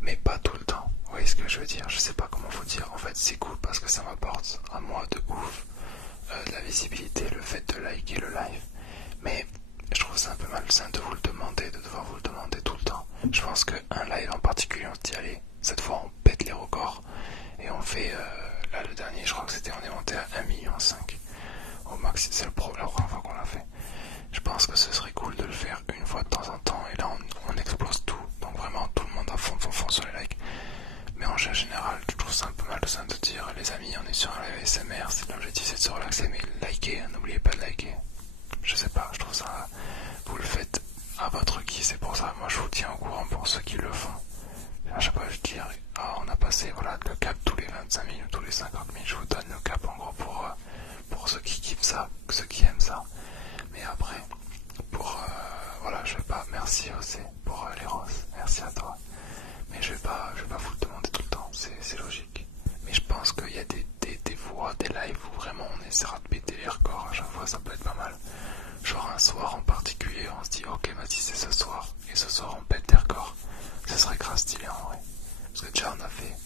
Mais pas tout le temps. Vous voyez ce que je veux dire? Je sais pas comment vous dire. En fait, c'est cool parce que ça m'apporte à moi de ouf de la visibilité, le fait de liker le live. Mais je trouve ça un peu malsain de vous le demander, de devoir vous le demander tout le temps. Je pense qu'un live en particulier, on se dit allez, cette fois on pète les records et on fait, là le dernier je crois que c'était, on est monté à 1,5 million au max, c'est la première fois qu'on l'a fait. Je pense que ce serait cool de le faire une fois de temps en temps et là on explose tout, donc vraiment tout le monde à fond sur les likes. Mais en général, je trouve ça un peu malsain de dire les amis, on est sur un live ASMR, c'est l'objectif, c'est de se relaxer, mais likez, n'oubliez pas de liker. Je sais pas, je trouve ça, vous le faites à votre guise, c'est pour ça, moi je vous tiens au courant pour ceux qui le font. À chaque fois je dis, on a passé voilà, le cap tous les 25 000 ou tous les 50 000, je vous donne le cap en gros pour ceux qui kiffent ça, ceux qui aiment ça. Mais après, voilà, je vais pas, merci aussi pour les roses, merci à toi. Mais je vais pas vous le demander tout le temps, c'est logique. Mais je pense qu'il y a des fois, des lives où vraiment on essaiera de péter les records à chaque fois, ça peut être pas mal. Genre un soir en particulier, on se dit ok vas-y c'est ce soir, et ce soir on pète des records. Ce serait grave stylé en vrai. Parce que déjà on a fait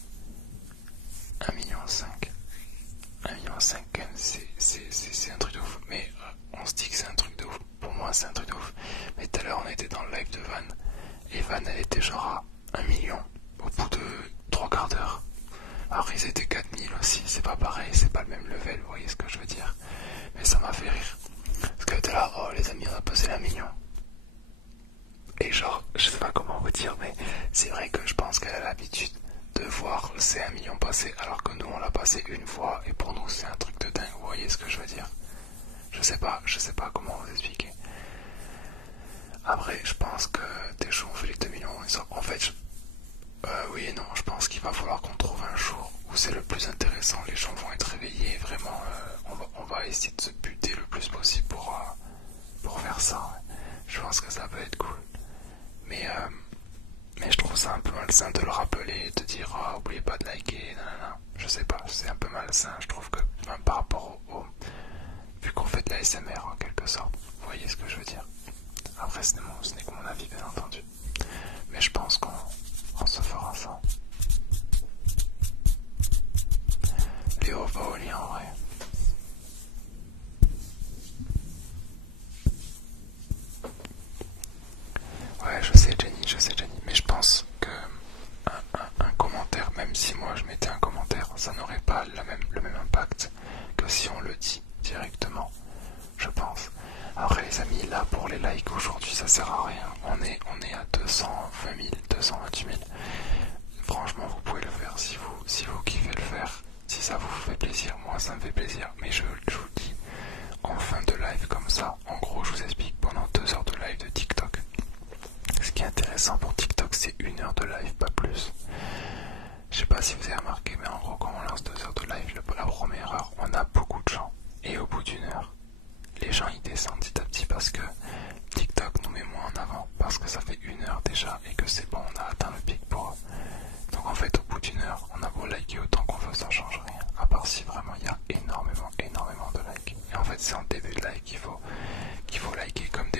1,5 million. 1,5 million quand même, c'est un truc de ouf. Mais on se dit que c'est un truc de ouf. Pour moi c'est un truc de ouf. Mais tout à l'heure on était dans le live de Van. Et Van elle était genre à 1 million au bout de 3 quarts d'heure. Alors ils étaient 4000 aussi, c'est pas pareil, c'est pas le même level, vous voyez ce que je veux dire. Mais ça m'a fait rire. Parce que t'es là, oh les amis on a passé l'1 million. Et genre, je sais pas comment vous dire, mais c'est vrai que je pense qu'elle a l'habitude de voir ces 1 million passer, alors que nous on l'a passé une fois, et pour nous c'est un truc de dingue, vous voyez ce que je veux dire. Je sais pas comment vous expliquer. Après, je pense que des jours on fait les 2 millions, en fait, oui et non, je pense qu'il va falloir qu'on trouve un jour où c'est le plus intéressant, les gens vont être réveillés, vraiment, on va essayer de se buter le plus possible pour faire ça. Ouais. Je pense que ça peut être cool. Mais je trouve ça un peu malsain de le rappeler, de dire oh, oubliez pas de liker, nanana. Je sais pas, c'est un peu malsain, je trouve que même par rapport vu qu'on fait de la SMR en quelque sorte, vous voyez ce que je veux dire. Après ce n'est que mon avis bien entendu, mais je pense qu'on se fera ça. Léo va au lit en vrai. Ouais, je sais Jenny, mais je pense que un commentaire, même si moi je mettais un commentaire, ça n'aurait pas le même impact que si on le dit directement, je pense. Après les amis, là pour les likes aujourd'hui ça sert à rien, on est à 220 000, 228 000. Franchement vous pouvez le faire si vous kiffez le faire, si ça vous fait plaisir, moi ça me fait plaisir, mais je vous le dis, en fin de live comme ça. En gros, je vous explique, pendant 2 heures de live de TikTok. Ce qui est intéressant pour TikTok, c'est 1 heure de live, pas plus. Je sais pas si vous avez remarqué, mais en gros, quand on lance 2 heures de live, la première heure, on a beaucoup de gens. Et au bout d'1 heure, les gens ils descendent petit à petit parce que TikTok nous met moins en avant. Parce que ça fait 1 heure déjà et que c'est bon, on a atteint le pic pour eux. Donc en fait, au bout d'1 heure, on a beau liker autant qu'on veut, ça change rien. À part si vraiment il y a énormément de likes. Et en fait, c'est en début de live qu'il faut liker comme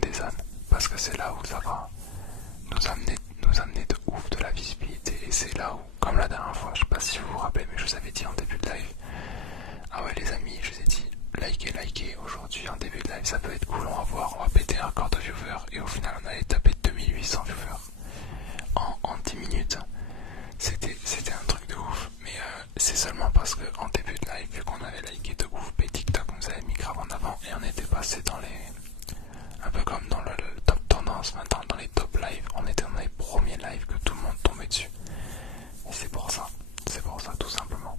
des ânes. Parce que c'est là où ça va nous amener de ouf de la visibilité. Et c'est là où, comme la dernière fois, je sais pas si vous vous rappelez, mais je vous avais dit en début de live, ah ouais les amis, je vous ai dit, likez, aujourd'hui en début de live, ça peut être cool, on va voir, on va péter un record de viewers. Et au final, on allait taper 2800 viewers en 10 minutes. C'était un truc de ouf, mais c'est seulement parce que en début de live, vu qu'on avait liké de ouf, et TikTok nous avait mis grave en avant et on était passé dans les, un peu comme dans le top tendance, maintenant dans les top live, on était dans les premiers lives que tout le monde tombait dessus. Et c'est pour ça tout simplement.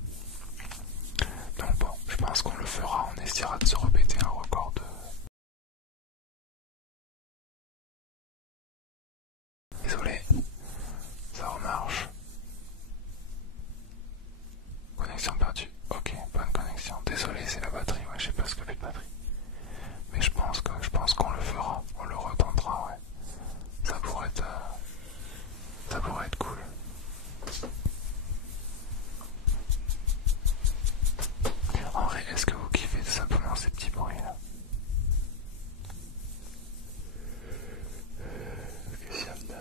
Donc bon, je pense qu'on le fera, on essaiera de se répéter un record de... Désolé, ça remarche. Connexion perdue. Ok, bonne connexion. Désolé, c'est la batterie. Ouais, je sais pas ce que fait de batterie. Mais je pense qu'on le fera. On le retentera, ouais. Ça pourrait être cool. En vrai, est-ce que vous kiffez tout simplement ces petits bruits là? Qu'est-ce qu'il y a dedans?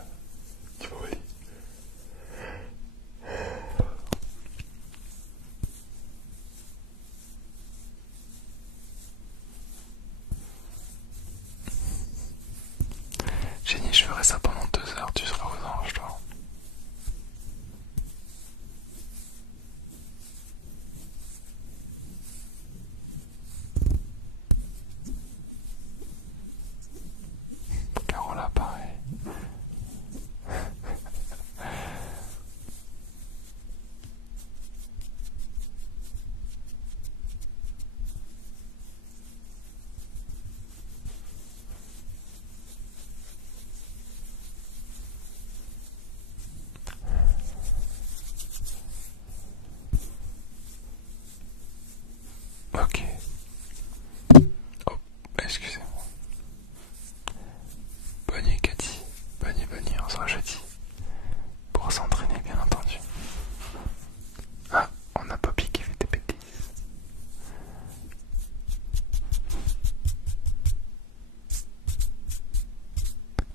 Tu vois, oui. Jenny, je ferai ça pendant 2 heures, tu seras aux anges, toi. Carola, pareil. Ok. Oh, excusez-moi. Bonne nuit, Cathy. Bonne nuit, on se voit jeudi. Pour s'entraîner, bien entendu. Ah, on a Poppy qui fait des bêtises.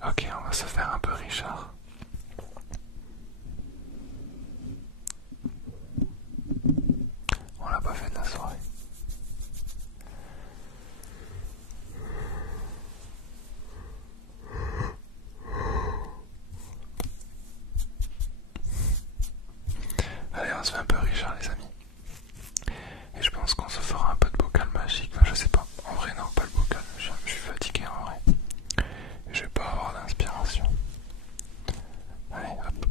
Ok, on va se faire un peu Richard. On l'a pas fait de la soirée. Allez, on se fait un peu Richard, les amis. Et je pense qu'on se fera un peu de bocal magique. Enfin, je sais pas. En vrai, non, pas le bocal. Je suis fatigué en vrai. Je vais pas avoir d'inspiration. Allez, hop.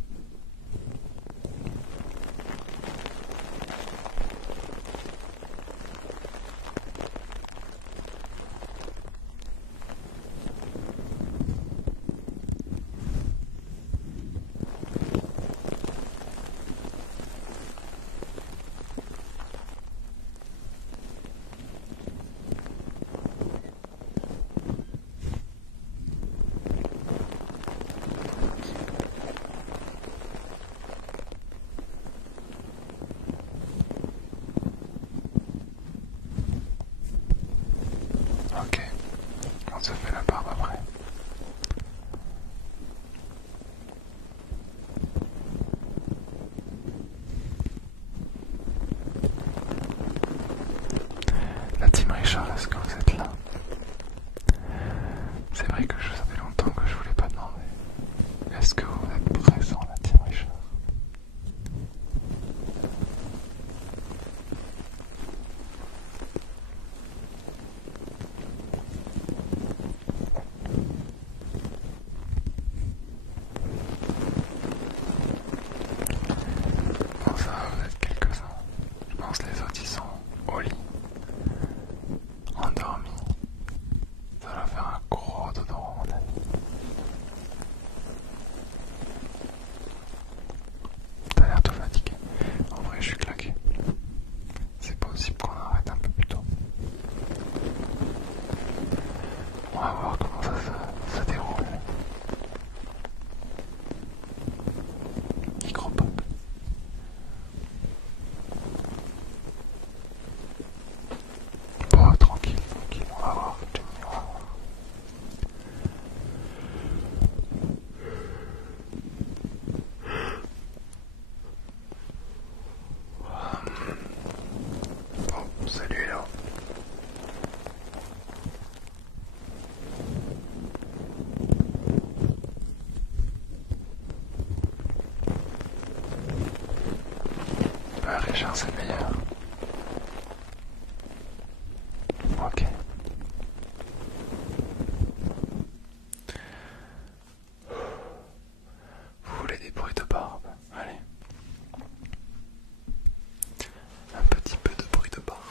Ok, on se fait la barbe après. La team Richard, est-ce que vous êtes là? C'est vrai que ça fait longtemps que je voulais pas demander. Est-ce que vous êtes présent, la team Richard? Bon, ça va, vous êtes quelques-uns. Je pense que les autres ils sont au lit, endormis. va voir comment ça déroule. Micropop. Bon, tranquille, on va voir, Jenny, on va voir. Bon, salut là. Bah, Richard, c'est le meilleur. Ok. Vous voulez des bruits de barbe? Allez. Un petit peu de bruit de barbe.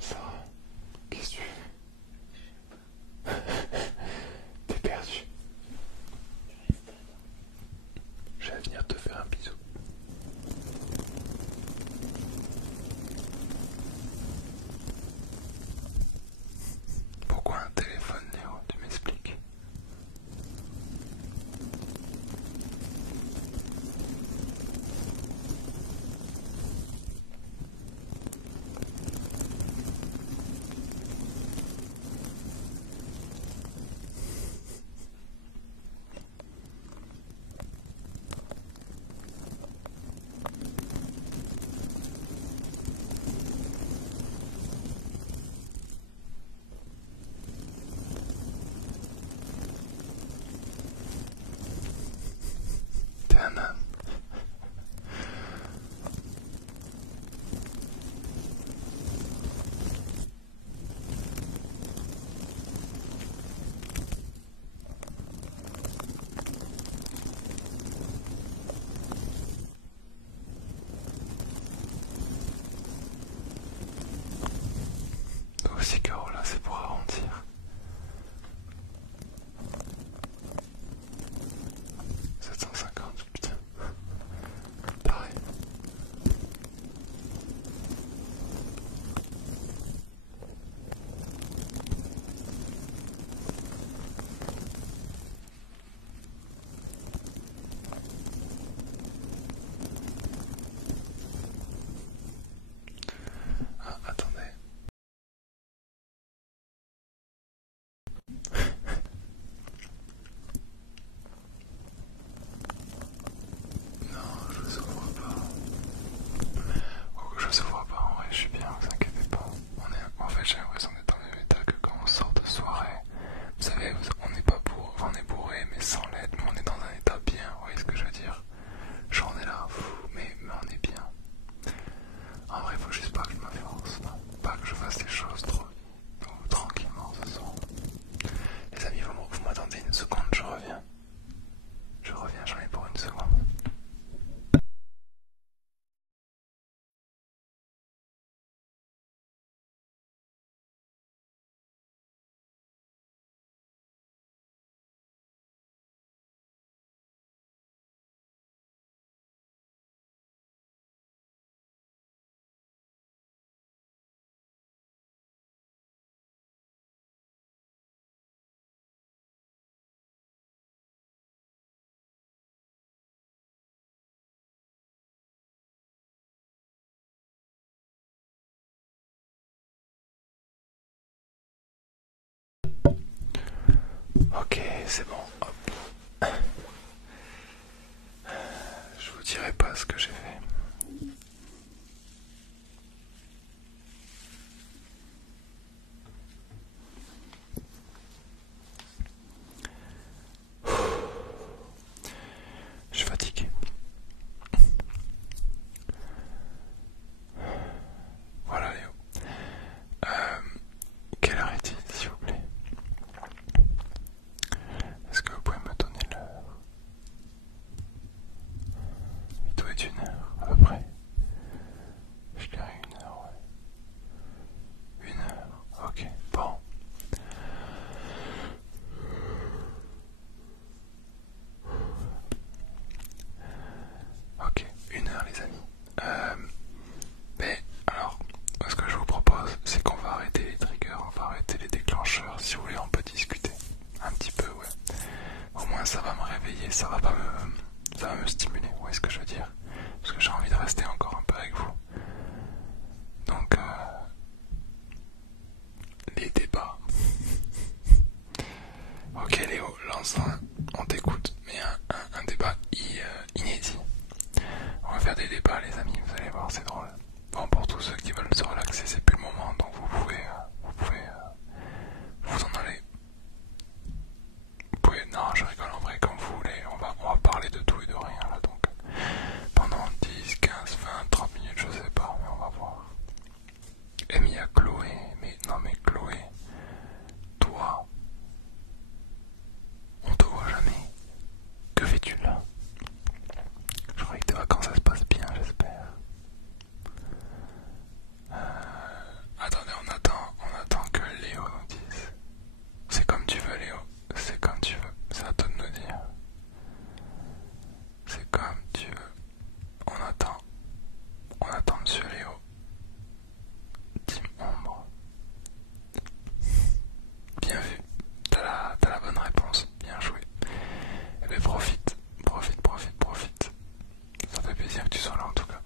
Ça, qu'est-ce que tu fais? T'es perdu. Je vais venir te faire un bisou. Pourquoi un téléphone, Léo? Tu m'expliques? T'es un âne. Toi aussi, Carola, c'est pour arrondir. 750, putain. Pareil. Ah, attendez. Non, je souffre pas. Oh, je souffre pas, en vrai, je suis bien, vous inquiétez pas. En fait, j'ai l'impression d'être dans le même état que quand on sort de soirée. Vous savez, on n'est pas bourré, enfin, on est bourré, mais sans l'aide, mais on est dans un état bien, vous voyez ce que je veux dire? Genre, on est là, mais on est bien. En vrai, faut juste pas que je me force, non? Pas que je fasse des choses trop tranquillement ce soir. Les amis, vous m'attendez une seconde, je reviens. Je reviens, j'en ai pour une seconde. Ok, c'est bon, hop. Je vous dirai pas ce que j'ai fait. Je suis fatigué. Voilà Léo. Quelle heure est-il, s'il vous plaît? Est-ce que vous pouvez me donner l'heure? peut-être 1 heure à peu près. Je dirais 1 heure, ouais. 1 heure, ok, bon. Ok, 1 heure les amis. Mais alors, ce que je vous propose, c'est qu'on va arrêter les triggers, on va arrêter les déclencheurs. Si vous voulez, on peut discuter un petit peu, ouais. Au moins ça va me réveiller, ça va me stimuler, vous voyez ce que je veux dire? Parce que j'ai envie de rester encore un peu avec vous. Donc, les débats. Ok Léo, lance-en, on t'écoute, mais un débat inédit. On va faire des débats les amis, vous allez voir, c'est drôle. Bon, pour tous ceux qui veulent se relaxer, c'est plus le moment, donc vous pouvez vous en aller. Vous pouvez, non, je rigole en vrai, comme vous voulez, on va parler de tout et de rien là, donc pendant 10, 15, 20, 30 minutes, je sais pas, mais on va voir. Et il y a Chloé, mais non mais Chloé, toi, on te voit jamais. Que fais-tu là? Je croyais que tes vacances ça se passe bien, j'espère. Attendez, on attend que Léo nous dise. C'est comme tu veux Léo, c'est comme tu veux, c'est à toi de nous dire. C'est comme tu veux. On attend monsieur Léo. Team Ombre. Bien vu, t'as la bonne réponse, bien joué. Eh ben profite. Ça fait plaisir que tu sois là en tout cas.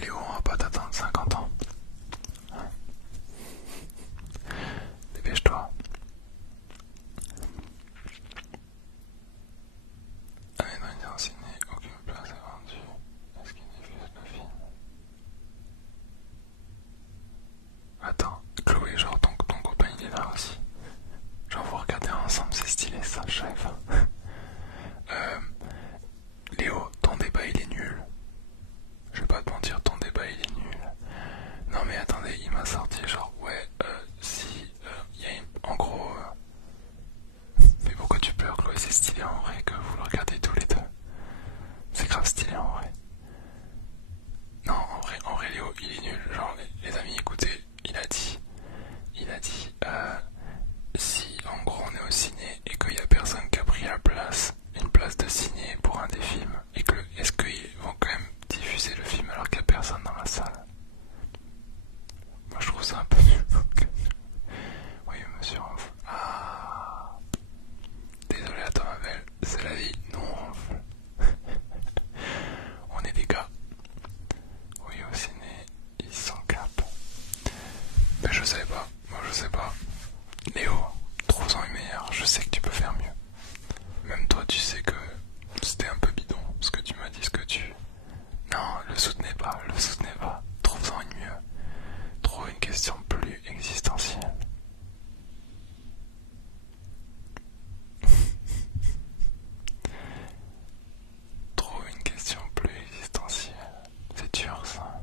Léo, on va pas t'attendre 50 ans. Dépêche-toi. Allez, dans une ciné, aucune place est vendue. Est-ce qu'il diffuse le film? Attends, Chloé, genre ton copain il est là aussi. Genre vous regardez ensemble, c'est stylé ça, je savais pas. Léo, ton débat il est nul. Je vais pas te mentir, ton débat il est nul. Non mais attendez, il m'a sorti genre ouais, si il y a en gros. Mais pourquoi tu pleures Chloé? C'est stylé en vrai que vous le regardez tous les deux. C'est grave stylé en vrai. Non en vrai Léo il est nul. Genre les amis écoutez, il a dit si en gros on est au ciné et qu'il y a personne qui a pris la place, une place de ciné pour un des films, et que est-ce qu'ils vont quand même diffuser le film alors qu'il n'y a personne dans la salle? Moi je trouve ça un peu nul. Oui monsieur Ronfle. Ah, désolé à toi ma belle, c'est la vie, non Ronfle. On est des gars. Oui au ciné, ils s'en capent. Mais je sais pas, moi je sais pas. Léo, trouve-en une meilleure, je sais que tu peux faire mieux. Même toi tu sais que c'était un peu bidon ce que tu m'as dit, ce que tu... Non, le soutenez pas. Trouve-en une mieux. Trouve une question plus existentielle. Trouve une question plus existentielle. C'est dur ça.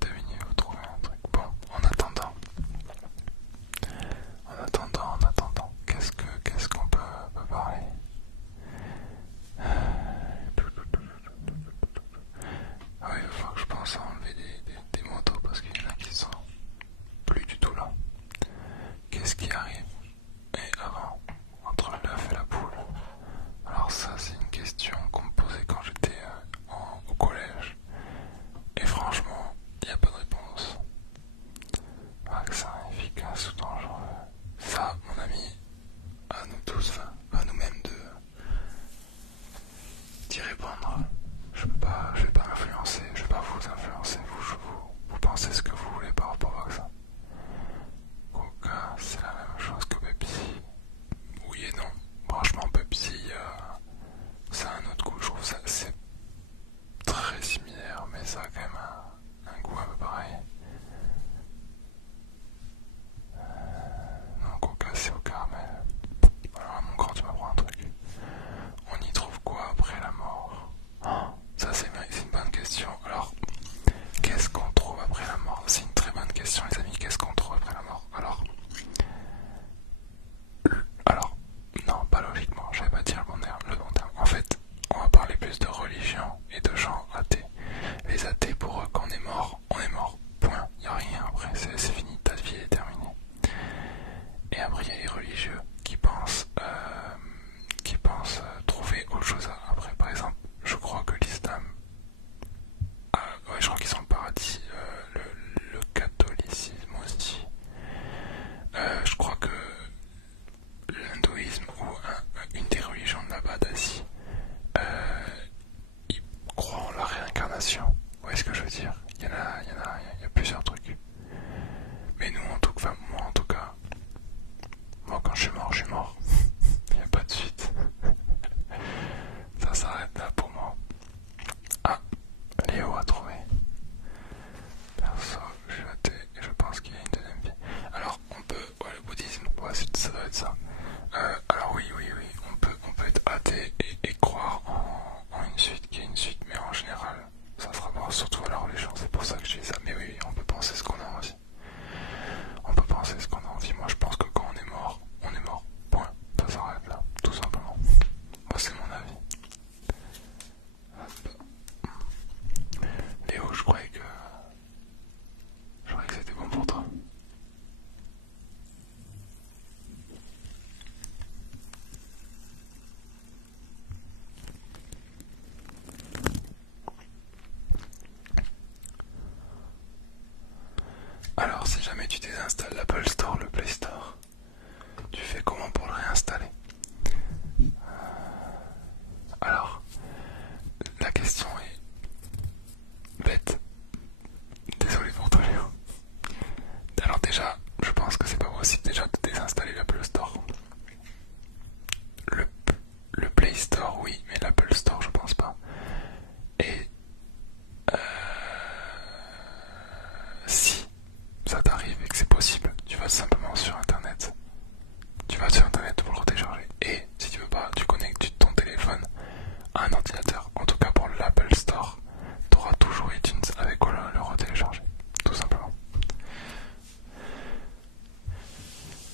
Devinez ou trouver un truc. Bon, en attendant, qu'est-ce qu'on peut parler? Ah oui, il va falloir que je pense à enlever des motos parce qu'il y en a qui sont plus du tout là. Qu'est-ce qui arrive? Et avant, entre l'œuf et la poule? Alors ça, c'est une question qu'on me posait quand j'étais au collège. Et franchement, il n'y a pas de réponse. Vaccin efficace ou dangereux? Ça, mon ami, à nous tous, enfin, à nous-mêmes d'y répondre. Je vais pas influencer, je vais pas vous influencer, vous pensez ce que vous voulez par rapport au vaccin. Coca, c'est la même chose que Pepsi. Oui et non. Franchement, Pepsi, ça a un autre goût, je trouve ça c'est très similaire, mais ça a quand même un goût un peu pareil. Non, Coca, c'est au caramel. Alors, mon grand, tu m'apprends un truc. On y trouve quoi après la mort? Oh, Asie, ils croient en la réincarnation. Vous voyez ce que je veux dire? Il y a plusieurs trucs. Mais nous, moi en tout cas, moi quand je suis mort. Il n'y a pas de suite. Ça s'arrête là pour moi. Ah, Léo a trouvé. Perso, je suis athée et je pense qu'il y a une deuxième vie. Alors, on peut... Ouais, le bouddhisme, ouais, ça doit être ça. Alors oui, on peut être athée et croire en une suite qui est une suite, mais en général, ça sera mort, surtout à la religion, c'est pour ça que je dis ça. Mais oui, on peut penser ce qu'on a envie. On peut penser ce qu'on a envie. Moi, je pense que quand on est mort, on est mort. Point. Ça s'arrête là, tout simplement. Moi, c'est mon avis. Léo, je croyais que c'était bon pour toi. Alors, si jamais tu désinstalles l'Apple Store, le Play Store, tu fais comment pour le réinstaller? Alors, la question est bête. Désolé pour toi, Léo. Alors déjà, je pense que c'est pas possible déjà de désinstaller l'Apple Store. Le Play Store, oui, mais l'Apple Store, je pense pas. Et si ça t'arrive et que c'est possible, tu vas simplement sur Internet. Tu vas sur Internet pour le retélécharger. Et si tu veux pas, tu connectes ton téléphone à un ordinateur. En tout cas pour l'Apple Store, tu auras toujours iTunes avec quoi le retélécharger. Tout simplement.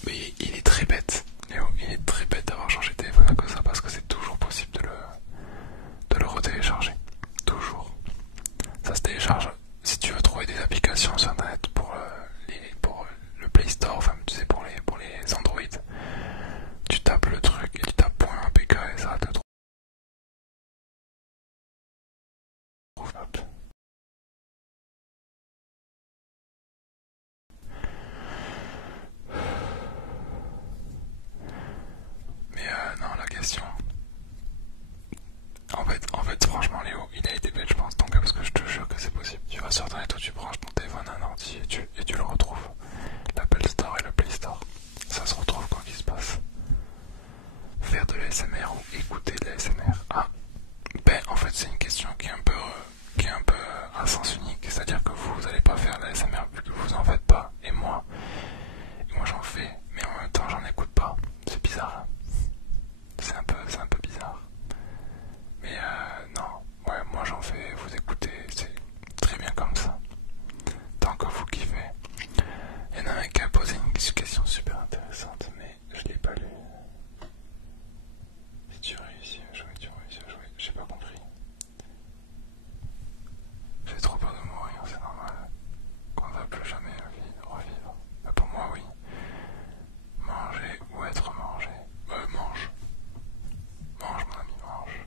Mais il est très bête, Léo, il est très bête d'avoir changé de téléphone à cause de ça parce que c'est toujours possible de le retélécharger. Toujours. Ça se télécharge si tu veux trouver des applications sur internet pour le Play Store, enfin tu sais pour les Android. Tu tapes le truc et tu tapes .apk et ça te trouve. Hop. Mais non, la question. En fait, franchement, Léo, il a été bête, je pense, ton gars, parce que je te jure que c'est possible. Tu vas sur internet où tu branches ton téléphone à un ordi et tu le retrouves. L'Apple Store et le Play Store. Ça se retrouve quand il se passe. Faire de l'ASMR ou écouter de l'ASMR. Ah, ben en fait, c'est une question qui est un peu à sens unique. C'est-à-dire que vous allez pas faire de l'ASMR vu que vous en faites pas. Et moi j'en fais, mais en même temps, j'en écoute pas. C'est bizarre. C'est un peu bizarre. Mais non, ouais, moi j'en fais, vous écoutez, c'est très bien comme ça. Tant que vous kiffez. Il y en a un qui a posé une question super intéressante, mais je l'ai pas lu. Si tu réussis à jouer, j'ai pas compris. J'ai trop peur de mourir, c'est normal. Qu'on ne va plus jamais revivre. Mais pour moi, oui. Manger ou être mangé. Mange. Mange, mon ami, mange.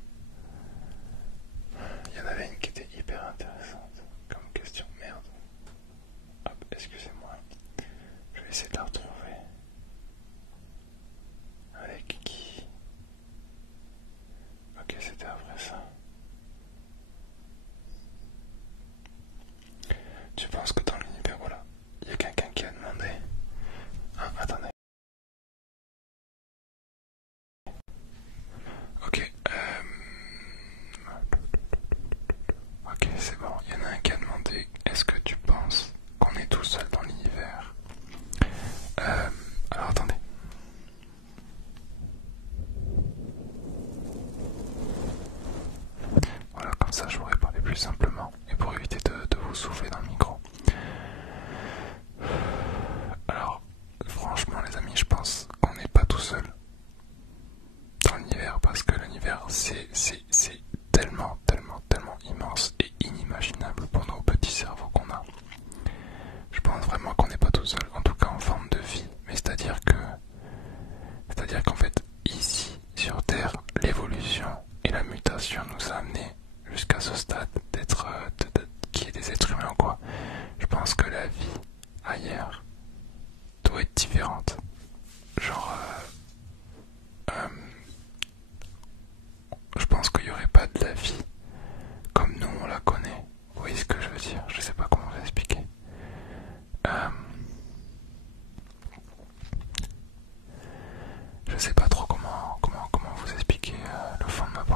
Il y en avait une qui était hyper intéressante comme question. Merde. Hop, excusez-moi. Je vais essayer de la retrouver. Avec qui? Ok, c'était après ça. Tu penses que dans l'univers, voilà, il y a quelqu'un qui a demandé. Ah, attendez. Ok, ok, c'est bon. Il y en a un qui a demandé, est-ce que tu penses qu'on est tout seul dans l'univers? Alors attendez. Voilà, comme ça je pourrais parler plus simplement et pour éviter de vous souffler dans le micro. Alors, franchement les amis, je pense qu'on n'est pas tout seul dans l'univers parce que l'univers c'est tellement immense et inimaginable pour nos petits cerveaux qu'on a. Je pense vraiment qu'on n'est pas tout seul, en tout cas en forme de vie, mais c'est-à-dire qu'en fait ici sur Terre, l'évolution et la mutation nous a amenés jusqu'à ce stade d'être qui est des êtres humains quoi. Je pense que la vie ailleurs doit être différente. Genre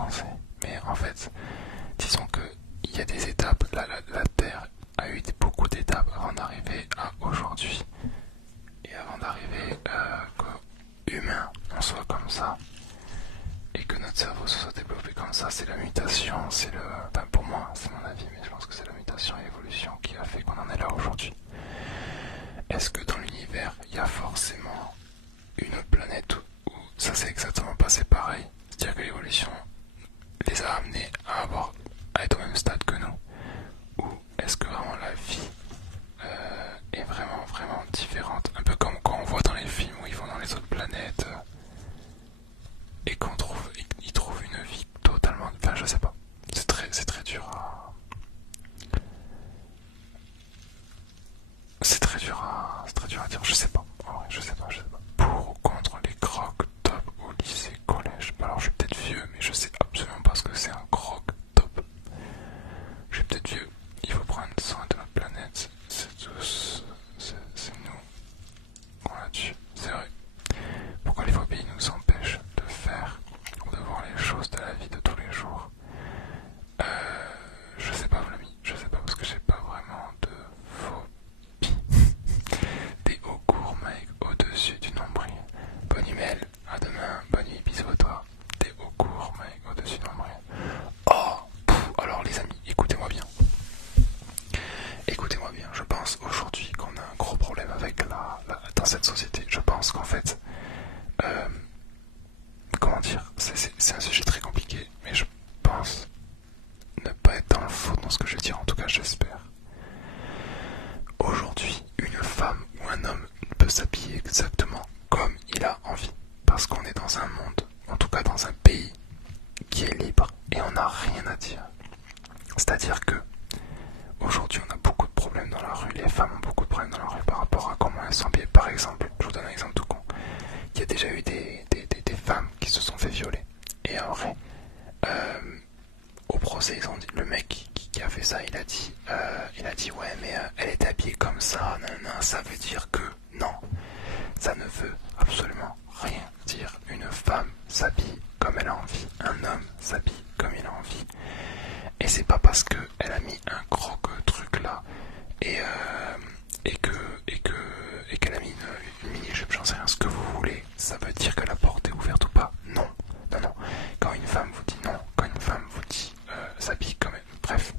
penser. Mais en fait, disons que il y a des étapes. La Terre a eu beaucoup d'étapes avant d'arriver à aujourd'hui. Et avant d'arriver qu'humain, on soit comme ça. Et que notre cerveau se soit développé comme ça, c'est la mutation, c'est le... Enfin pour moi, c'est mon avis, mais je pense que c'est la mutation et l'évolution qui a fait qu'on en est là aujourd'hui. Est-ce que dans l'univers, il y a forcément une planète où ça s'est exactement passé pareil? C'est-à-dire que l'évolution les a amenés à être au même stade que nous? Ou est-ce que vraiment la vie est vraiment différente? Un peu comme quand on voit dans les films où ils vont dans les autres planètes et ils trouvent une vie totalement... Enfin je sais pas. C'est très dur à... C'est très dur à dire, je sais pas. Ouais, je sais pas. Pour ou contre les crocs top au lycée, collège. Alors je suis peut-être vieux, mais je sais absolument pas ce que c'est un croc top. Je suis peut-être vieux. Il faut prendre soin de notre planète. C'est tous... C'est nous qu'on a dessus. C'est vrai. Pourquoi les faux pays nous empêchent de faire ou de voir les choses de la vie de tous les jours? Je sais pas, mon ami. Je sais pas parce que j'ai pas vraiment de phobie. Des hauts courts, mec, au-dessus du nombril. Bonne email, à demain, bonne nuit, bisous à toi. Des hauts courts, mec, au-dessus du nombril. Oh, alors les amis, écoutez-moi bien. Écoutez-moi bien, je pense aujourd'hui qu'on a un gros problème avec dans cette société. Je pense qu'en fait, comment dire, c'est un sujet très compliqué, mais je pense ne pas être dans le faux dans ce que je vais dire, en tout cas j'espère. Aujourd'hui, une femme ou un homme peut s'habiller exactement comme il a envie, parce qu'on est dans un monde, en tout cas dans un pays qui est libre et on n'a rien à dire. C'est-à-dire que aujourd'hui on a beaucoup de problèmes dans la rue, les femmes ont beaucoup de problèmes dans la rue par rapport à comment elles s'habillent. Par exemple, je vous donne un exemple tout con, il y a déjà eu des femmes qui se sont fait violer. Et en vrai, au procès, ils ont dit, le mec qui a fait ça, il a dit ouais mais elle est habillée comme ça, nanana, ça veut dire que non, ça ne veut absolument rien dire. Une femme s'habille comme elle a envie, un homme s'habille comme il a envie. Et c'est pas parce que elle a mis un croque truc là et qu'elle a mis une mini-jupe, j'en sais rien, ce que vous voulez, ça veut dire que la porte est ouverte ou pas? Non. Quand une femme vous dit non, quand une femme vous dit s'habille quand même, bref.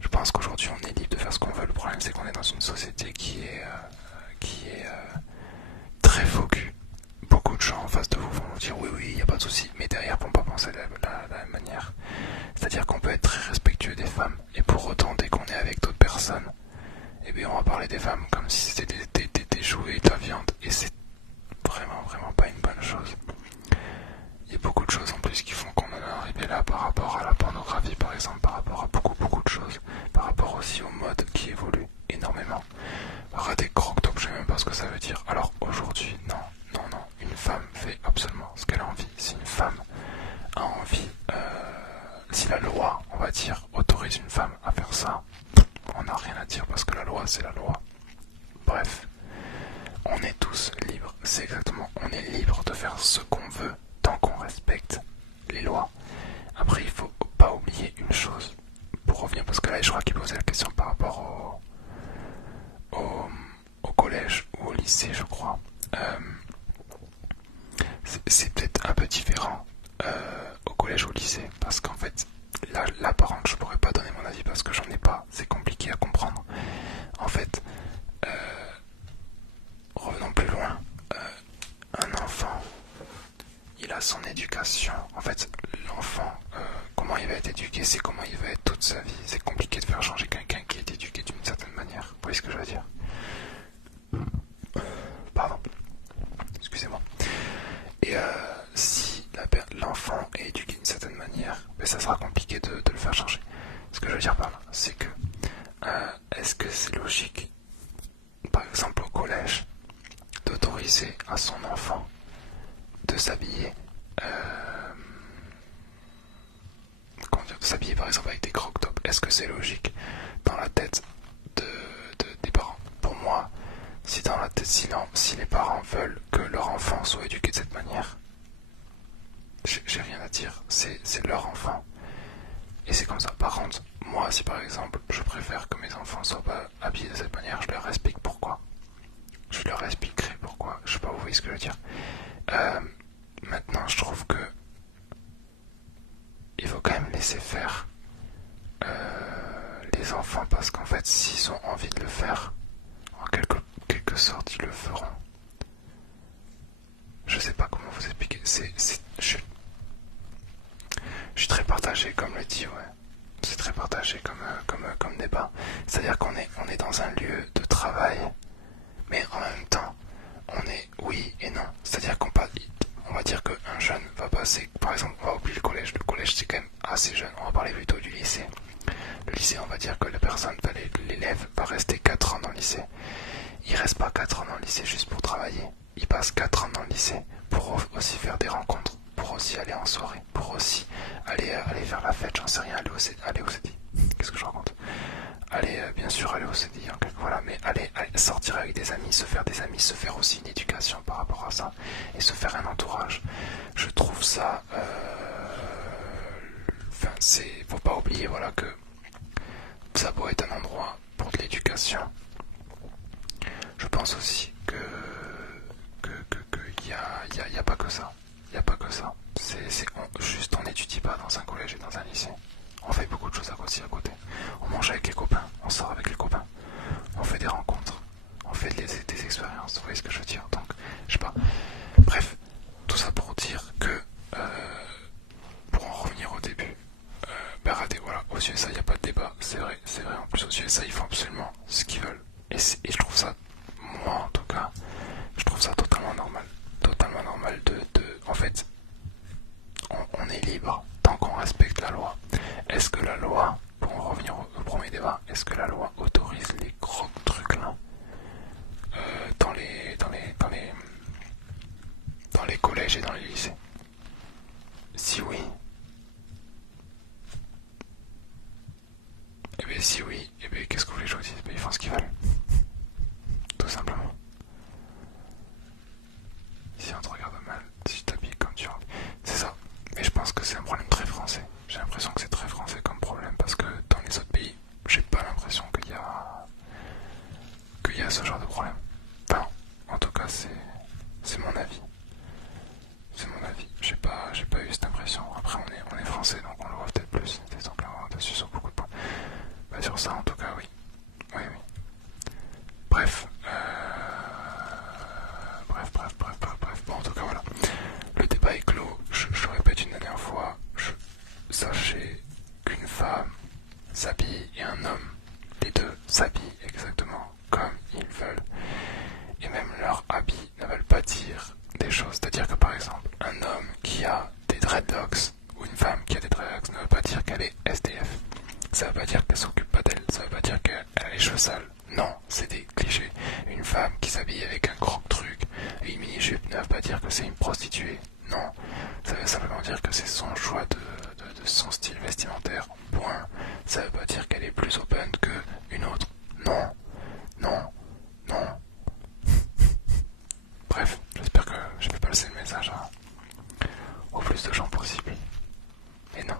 Je pense qu'aujourd'hui on est libre de faire ce qu'on veut. Le problème c'est qu'on est dans une société qui est très faux cul. Beaucoup de gens en face de vous vont vous dire oui, il n'y a pas de souci, mais derrière vont pas penser de la même manière. C'est-à-dire qu'on peut être très respectueux des femmes, et pour autant, dès qu'on est avec d'autres personnes, eh bien on va parler des femmes comme si c'était des jouets et de la viande, et c'est vraiment pas une bonne chose. Il y a beaucoup de choses en plus qui font qu'on en est arrivé là par rapport à la pornographie par exemple, par rapport à beaucoup de choses, par rapport aussi au mode qui évolue énormément. Alors des croque-top, je sais même pas ce que ça veut dire. Alors aujourd'hui, non, une femme fait absolument ce qu'elle a envie. Si une femme a envie, si la loi, on va dire, autorise une femme à faire ça, on n'a rien à dire parce que la loi c'est la loi. Bref, on est tous libres, c'est exactement, on est libre de faire ce qu'on veut tant qu'on respecte les lois. Après il faut pas oublier une chose, pour revenir, parce que là je crois qu'il posait la question par rapport au collège ou au lycée je crois. C'est peut-être un peu différent au collège ou au lycée, parce qu'en fait là par contre je pourrais pas donner mon avis parce que j'en ai pas, c'est compliqué à comprendre. En fait, revenons plus loin, un enfant, il a son éducation. En fait, l'enfant, comment il va être éduqué, c'est comment il va être toute sa vie. C'est compliqué de faire changer quelqu'un qui est éduqué d'une certaine manière. Vous voyez ce que je veux dire? Pardon. Excusez-moi. Et si l'enfant est éduqué d'une certaine manière, ben, ça sera compliqué de le faire changer. Ce que je veux dire par là, c'est que est-ce que c'est logique, par exemple au collège, d'autoriser à son enfant de s'habiller, s'habiller par exemple avec des croque-top? Est-ce que c'est logique dans la tête des parents? Pour moi, si dans la tête, si les parents veulent que leur enfant soit éduqué de cette manière, j'ai rien à dire, c'est leur enfant. Et c'est comme ça. Par contre, moi, si par exemple, je préfère que mes enfants soient pas habillés de cette manière, je leur explique pourquoi. Je leur expliquerai pourquoi. Je sais pas, vous voyez ce que je veux dire. Maintenant, je trouve que il faut quand même laisser faire les enfants, parce qu'en fait, s'ils ont envie de le faire, en quelque sorte, ils le feront. Je sais pas comment vous expliquer. Je suis très partagé, comme le dit, ouais. C'est très partagé comme débat. C'est-à-dire qu'on est dans un lieu de travail, mais en même temps, on est oui et non. C'est-à-dire on va dire qu'un jeune va passer, par exemple, on va oublier le collège. Le collège, c'est quand même assez jeune. On va parler plutôt du lycée. Le lycée, on va dire que l'élève va rester 4 ans dans le lycée. Il reste pas 4 ans dans le lycée juste pour travailler. Il passe 4 ans dans le lycée pour aussi faire des rencontres, pour aussi aller en soirée, pour aussi aller faire la fête, j'en sais rien, aller au CDI. Qu'est-ce que je raconte? Bien sûr, aller au CDI, voilà, mais aller sortir avec des amis, se faire des amis, se faire aussi une éducation par rapport à ça, et se faire un entourage. Je trouve ça... faut pas oublier, voilà, que ça doit être un endroit pour de l'éducation. Je pense aussi que y a pas que ça. Il n'y a pas que ça. Juste on n'étudie pas dans un collège et dans un lycée. On fait beaucoup de choses aussi à côté. On mange avec les copains, on sort avec les copains, on fait des rencontres, on fait des expériences, vous voyez ce que je veux dire. Donc, je sais pas. Bref, tout ça pour dire que, pour en revenir au début, regardez, voilà, aux USA il n'y a pas de débat, c'est vrai, en plus aux USA ils font absolument ce qu'ils veulent. Et je trouve ça, moi en tout cas, je trouve ça totalement normal. Totalement normal en fait, on est libre tant qu'on respecte la loi. Est-ce que la loi, pour en revenir au premier débat, est-ce que la loi autorise les gros trucs là dans les collèges et dans les lycées? Si oui, eh bien si oui, eh bien qu'est-ce que vous voulez que je vous dise? Ils font ce qu'ils veulent. Tout simplement. Si on te regarde mal, si tu t'habilles comme tu as envie. C'est ça. Mais je pense que c'est un problème très français. J'ai l'impression que c'est très français comme problème, parce que dans les autres pays, j'ai pas l'impression qu'il y a ce genre de problème. Enfin, en tout cas, c'est mon avis. C'est mon avis. J'ai pas eu cette impression. Après, on est français, donc on le voit peut-être plus. C'est donc là, dessus sur beaucoup de points. Bah, sur ça, en tout cas, oui. Oui. Bref. Bon, en tout cas, voilà. Le débat est clos. Je répète une dernière fois. Sachez qu'une femme s'habille et un homme, les deux s'habillent exactement comme ils veulent. Et même leurs habits ne veulent pas dire des choses. C'est-à-dire que par exemple, un homme qui a des dreadlocks ou une femme qui a des dreadlocks ne veut pas dire qu'elle est SDF. Ça veut pas dire qu'elle s'occupe pas d'elle. Ça veut pas dire qu'elle a les cheveux sales. Non, c'est des clichés. Une femme qui s'habille avec un gros truc et une mini-jupe ne veut pas dire que c'est une prostituée. Non, ça veut simplement dire que c'est son choix de son style vestimentaire. Point. Ça veut pas dire qu'elle est plus open qu'une autre. Non. Bref, j'espère que je vais passer le message au plus de gens possible. Mais non.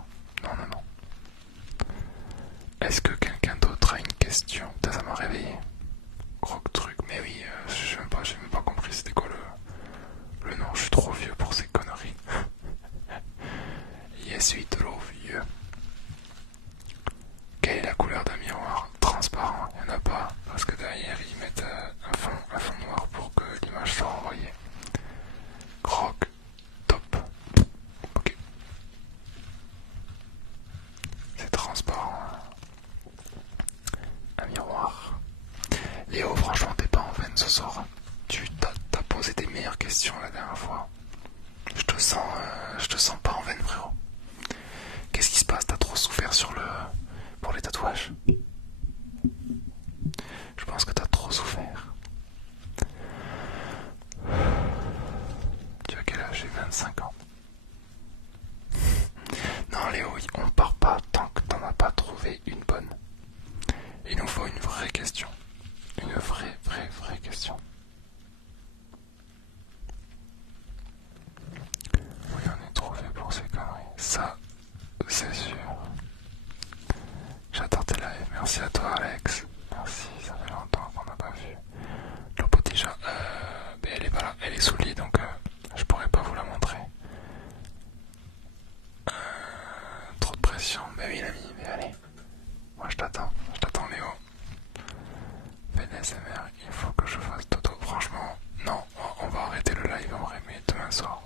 Est-ce que quelqu'un d'autre a une question? Putain, ça m'a réveillé. Gros truc, mais oui, j'ai même pas compris c'était quoi le nom. Je suis trop vieux pour ces conneries. Je suis trop vieux. Quelle est la couleur d'un miroir transparent? Il n'y en a pas, parce que derrière ils mettent un fond noir pour que l'image soit renvoyée. Croc, top. Ok. C'est transparent. Un miroir. Léo, franchement, t'es pas en veine ce soir. Tu t'as posé des meilleures questions la dernière fois. Je te sens pas en veine, frérot. Qu'est-ce qui se passe? T'as trop souffert pour les tatouages? Je pense que t'as trop souffert. c'est sûr. J'adore tes lives. Merci à toi, Alex. Merci, ça fait longtemps qu'on n'a pas vu. Lopo déjà, mais elle est pas là, elle est sous le lit donc je pourrais pas vous la montrer. Trop de pression, mais oui l'ami, mais allez. Moi je t'attends Léo. Fais de l'ASMR, il faut que je fasse Toto. Franchement, non, on va arrêter le live en vrai, mais demain soir.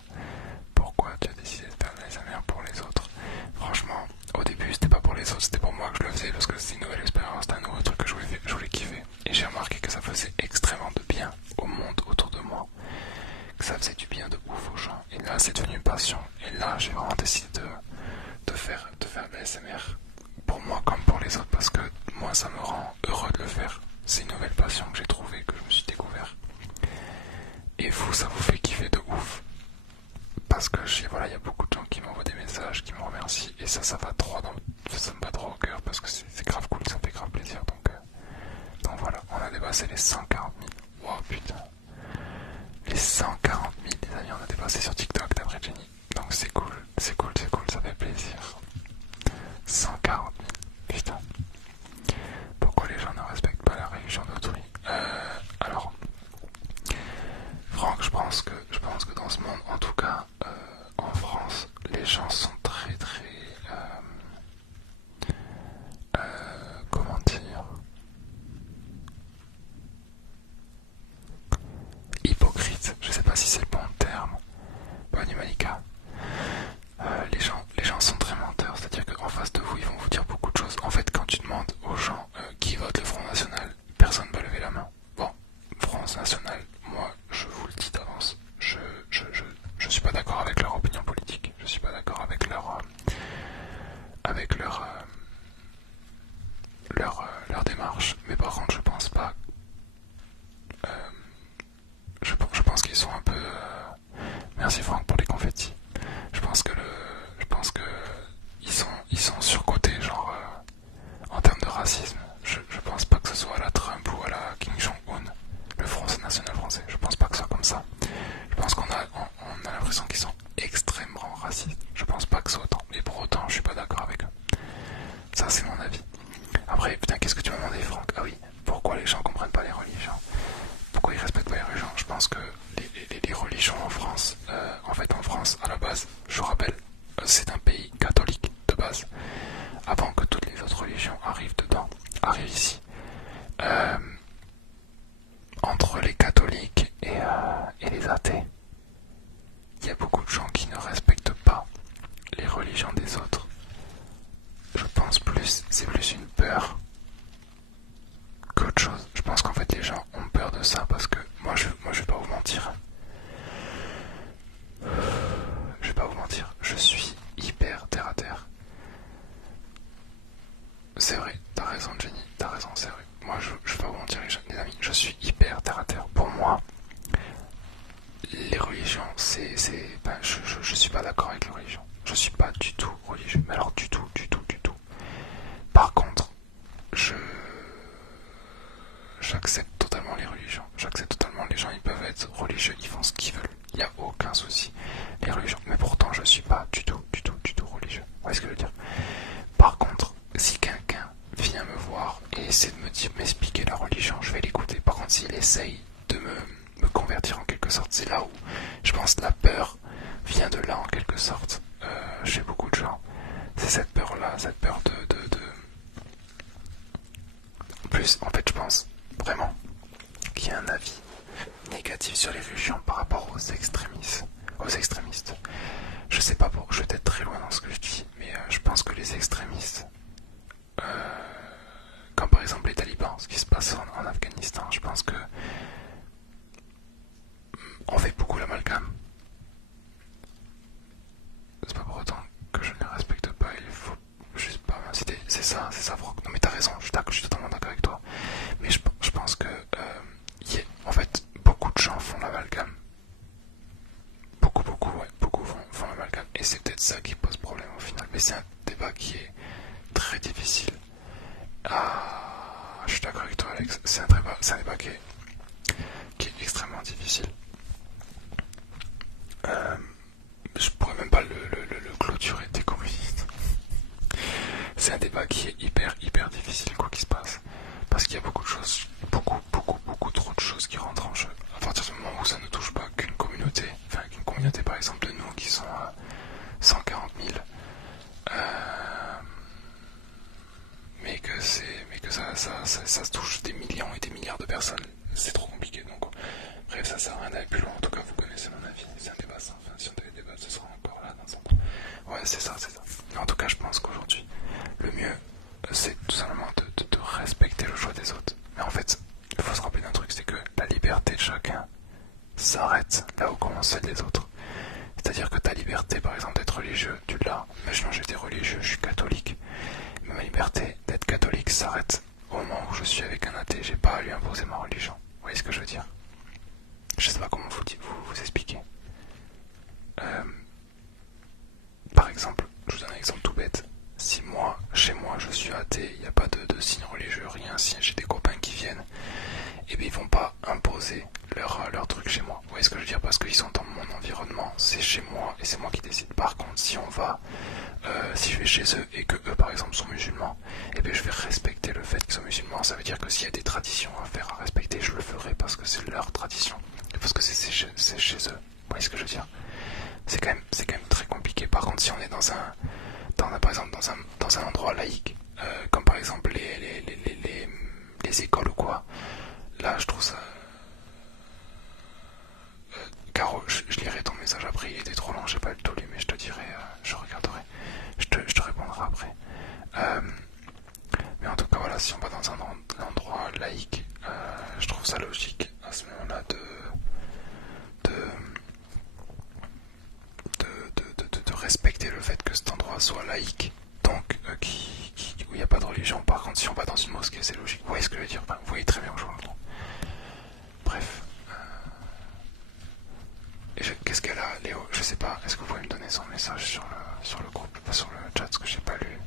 Pourquoi tu as décidé de faire de l'ASMR pour les autres? Franchement, au début c'était pas pour les autres, c'était pour moi que je le faisais parce que c'était une nouvelle expérience, c'était un nouveau truc que je voulais kiffer. Et j'ai remarqué que ça faisait extrêmement de bien au monde autour de moi, que ça faisait du bien de ouf aux gens. Et là c'est devenu une passion. Et là j'ai vraiment décidé de faire de l'ASMR pour moi comme pour les autres parce que moi ça me rend heureux de le faire. C'est une nouvelle passion que j'ai trouvée, que je me suis découvert. Et vous, ça vous fait kiffer de ouf. Parce que voilà, il y a beaucoup de gens qui m'envoient des messages, qui me remercient. Et ça me va droit au cœur parce que c'est grave cool, ça fait grave plaisir. Donc voilà, on a dépassé les 140 000. Wow putain. Les 140 000 les amis, on a dépassé sur TikTok d'après Jenny. Donc c'est cool, ça fait plaisir. 140 000, putain. Pourquoi les gens ne respectent pas la religion d'autrui? Alors, Franck, je pense que dans ce monde, en tout cas en France, les gens sont très comment dire, hypocrites. Je sais pas si c'est le bon terme. Bonne Malika. Les gens sont très menteurs, c'est-à-dire qu'en face de vous, ils vont vous dire beaucoup de choses. En fait, quand tu demandes aux gens qui votent le Front National, personne ne va lever la main. Bon, Front National, moi, je vous le dis d'avance, je suis pas d'accord avec leur opinion politique, je suis pas d'accord avec leur démarche, mais par contre, je pense pas, je pense qu'ils sont un peu, merci Franck pour les confettis. Je pense que ils sont surcotés, genre en termes de racisme. Je pense pas que ce soit à la Trump ou à la Kim Jong-un, le Front National français. Je pense pas que ce soit comme ça. Je pense qu'on a l'impression qu'ils sont extrêmement racistes. Je pense pas que ce soit autant, mais pour autant, je suis pas d'accord avec eux. Ça, c'est mon avis. Après, putain, qu'est-ce que tu m'as demandé, Franck? Ah oui, pourquoi les gens comprennent pas les religions? Pourquoi ils respectent pas les religions? Je pense que les religions en France, en France, à la base, je vous rappelle, c'est un pays catholique de base. Avant que toutes les autres religions arrivent ici. Entre les catholiques et les athées, il y a beaucoup de gens qui ne respectent pas les religions des autres. Je pense c'est plus une peur qu'autre chose. Je pense qu'en fait les gens ont peur de ça parce que moi je vais pas vous mentir. Je vais pas vous mentir, je suis hyper terre à terre. C'est vrai, t'as raison Jenny, t'as raison, c'est vrai. Moi je vais pas vous mentir les amis, je suis hyper terre à terre. Pour moi, les religions, je suis pas d'accord avec les religions. Je suis pas du tout religieux, mais alors du tout. Par contre, j'accepte totalement les religions. J'accepte totalement les gens, ils peuvent être religieux, ils font ce qu'ils veulent. Il n'y a aucun souci. Les religions. Mais pourtant, je suis pas du tout religieux. Vous voyez ce que je veux dire? Par contre, si quelqu'un vient me voir et essaie de m'expliquer la religion, je vais l'écouter. Par contre, s'il essaye de me convertir en quelque sorte, c'est là où je pense que la peur vient de là en quelque sorte. Chez beaucoup de gens, c'est cette peur-là, cette peur de... En plus, en fait, je pense vraiment qu'il y a un avis négatif sur les religions par rapport aux extrémistes. Je sais pas je vais être très loin dans ce que je dis, mais je pense que les extrémistes, comme par exemple les talibans, ce qui se passe en Afghanistan, je pense que on fait beaucoup l'amalgame. C'est pas pour autant que je ne les respecte pas, il faut juste pas m'inciter. C'est ça Franck. Non mais t'as raison, je suis totalement d'accord avec toi. Mais je pense que en fait beaucoup de gens font l'amalgame. Beaucoup font l'amalgame. Et c'est peut-être ça qui pose problème au final. Mais c'est un débat qui est très difficile. Je suis d'accord avec toi Alex, c'est un débat qui est extrêmement difficile. Je pourrais même pas le clôturer des communistes. c'est un débat qui est hyper difficile quoi qui se passe. Parce qu'il y a beaucoup de choses, beaucoup trop de choses qui rentrent en jeu. À partir du moment où ça ne touche pas qu'une communauté, enfin qu'une communauté par exemple de nous qui sont 140 000, mais que ça se touche des millions et des milliards de personnes, c'est trop compliqué. Donc bref, ça sert à rien d'aller plus loin. En tout cas, vous connaissez mon avis. C'est un débat sans fin. Si on devait débattre, ce sera encore là dans un temps. Ouais, c'est ça. Mais en tout cas, je pense qu'aujourd'hui, le mieux, c'est tout simplement de respecter le choix des autres. Mais en fait, il faut se rappeler d'un truc, c'est que la liberté de chacun s'arrête là où commence celle des autres. C'est-à-dire que ta liberté, par exemple, d'être religieux, tu l'as. Imaginons j'étais religieux, je suis catholique. Mais ma liberté d'être catholique s'arrête au moment où je suis avec un athée. J'ai pas à lui imposer ma religion. Vous voyez ce que je veux dire? Je sais pas comment vous expliquer. Par exemple, je vous donne un exemple tout bête. Si moi, chez moi, je suis athée, il n'y a pas de signe religieux, rien, si j'ai des copains qui viennent, et bien ils vont pas imposer leur truc chez moi. Vous voyez ce que je veux dire? Parce qu'ils sont dans mon environnement, c'est chez moi, et c'est moi qui décide. Par contre, si on va, si je vais chez eux, et que eux, par exemple, sont musulmans, et bien je vais respecter le fait qu'ils sont musulmans. Ça veut dire que s'il y a des traditions à faire, à respecter, je le ferai parce que c'est leur tradition. Parce que c'est chez eux. Vous voyez ce que je veux dire? C'est quand même très compliqué. Par contre, si on est par exemple dans un endroit laïque, comme par exemple les écoles ou quoi, là je trouve ça. Caro, je lirai ton message après, il était trop long, j'ai pas le tout lu, mais je te dirai, je regarderai, je te répondrai après. Mais en tout cas, voilà, si on va dans un endroit laïque, je trouve ça logique à ce moment-là de respecter le fait que cet endroit soit laïque, donc où il n'y a pas de religion. Par contre, si on va dans une mosquée, c'est logique. Vous voyez ce que je veux dire? Enfin, vous voyez très bien où je veux. Bref. Qu'est-ce qu'elle a, Léo? Je sais pas. Est-ce que vous pouvez me donner son message sur le groupe, pas sur le chat, parce que j'ai pas lu.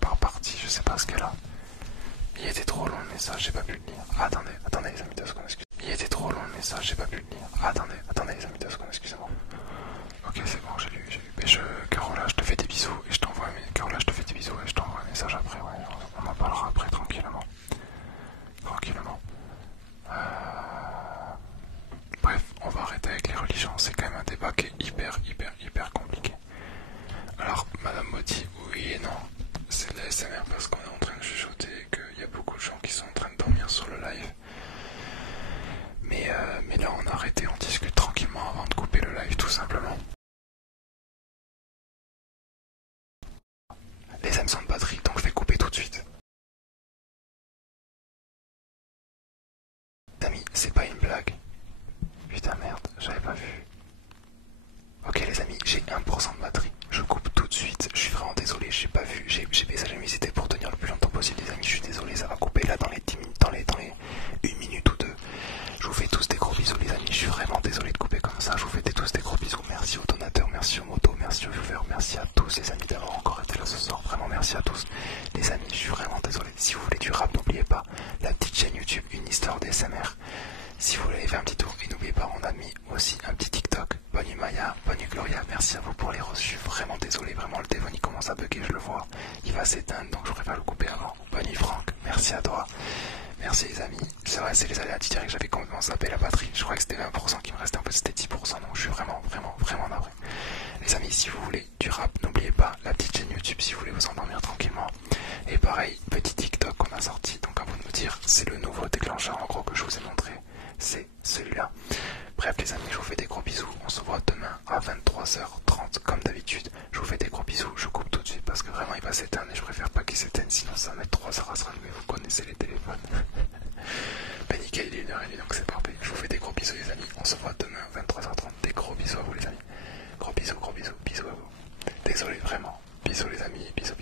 Par partie, je sais pas ce qu'elle a. Il était trop long le message, j'ai pas pu le lire. Attendez les amis de secondes, excusez-moi. Il était trop long le message, j'ai pas pu le lire. Attendez les amis de secondes, excusez-moi. Ok, c'est bon, j'ai lu. Mais Carola, je te fais des bisous et je t'envoie un message après, ouais. On en parlera après tranquillement. Bref, on va arrêter avec les religions, c'est quand même un débat qui est hyper compliqué. Alors, Madame Maudit, oui et non, c'est de la SMR parce qu'on est en train de chuchoter et qu'il y a beaucoup de gens qui sont en train de dormir sur le live. Mais là, on a arrêté, on discute tranquillement avant de couper le live, tout simplement. Les hameçons de batterie, donc je vais couper tout de suite. Amis, c'est pas une blague. Putain merde, j'avais pas vu. Ok les amis, j'ai 1% de batterie. Je coupe tout de suite. Je suis vraiment désolé, j'ai pas vu. J'ai mis c'était pour tenir le plus longtemps possible les amis. Je suis désolé, ça va couper là dans les 10 minutes, dans les 1 minute ou 2. Je vous fais tous des gros bisous les amis. Je suis vraiment désolé de couper comme ça. Je vous fais tous des gros bisous. Merci aux donateurs, merci aux motos, merci aux viewers, merci à tous les amis d'avoir encore été là ce soir. Vraiment merci à tous. Les amis, je suis vraiment désolé. Si vous voulez du rap, n'oubliez pas la petite chaîne YouTube Une Histoire d'SMR. Si vous voulez faire un petit tour, et n'oubliez pas, on a mis aussi un petit TikTok. Bonne nuit Maya, bonne nuit Gloria, merci à vous pour les reçus. Je suis vraiment désolé, vraiment le téléphone il commence à bugger, je le vois. Il va s'éteindre, donc je préfère le couper avant. Bonne nuit Franck, merci à toi. Merci les amis. C'est vrai, c'est les aléas du direct, j'avais complètement zappé la batterie. Je crois que c'était 20% qui me restait, en fait c'était 10%, donc je suis vraiment navré. Les amis, si vous voulez du rap, n'oubliez pas la petite chaîne YouTube si vous voulez vous endormir tranquillement. Et pareil, petit TikTok qu'on a sorti, donc à vous de me dire, c'est le nouveau déclencheur en gros que je vous ai montré. C'est celui-là. Bref les amis, je vous fais des gros bisous. On se voit demain à 23h30 comme d'habitude. Je vous fais des gros bisous. Je coupe tout de suite parce que vraiment il va s'éteindre et je préfère pas qu'il s'éteigne, sinon ça va mettre 3 heures à se rallumer. Vous connaissez les téléphones. Ben nickel, il est 1h30 donc c'est parfait. Je vous fais des gros bisous les amis. On se voit demain à 23h30. Des gros bisous à vous les amis. Gros bisous, bisous à vous. Désolé vraiment. Bisous les amis, bisous.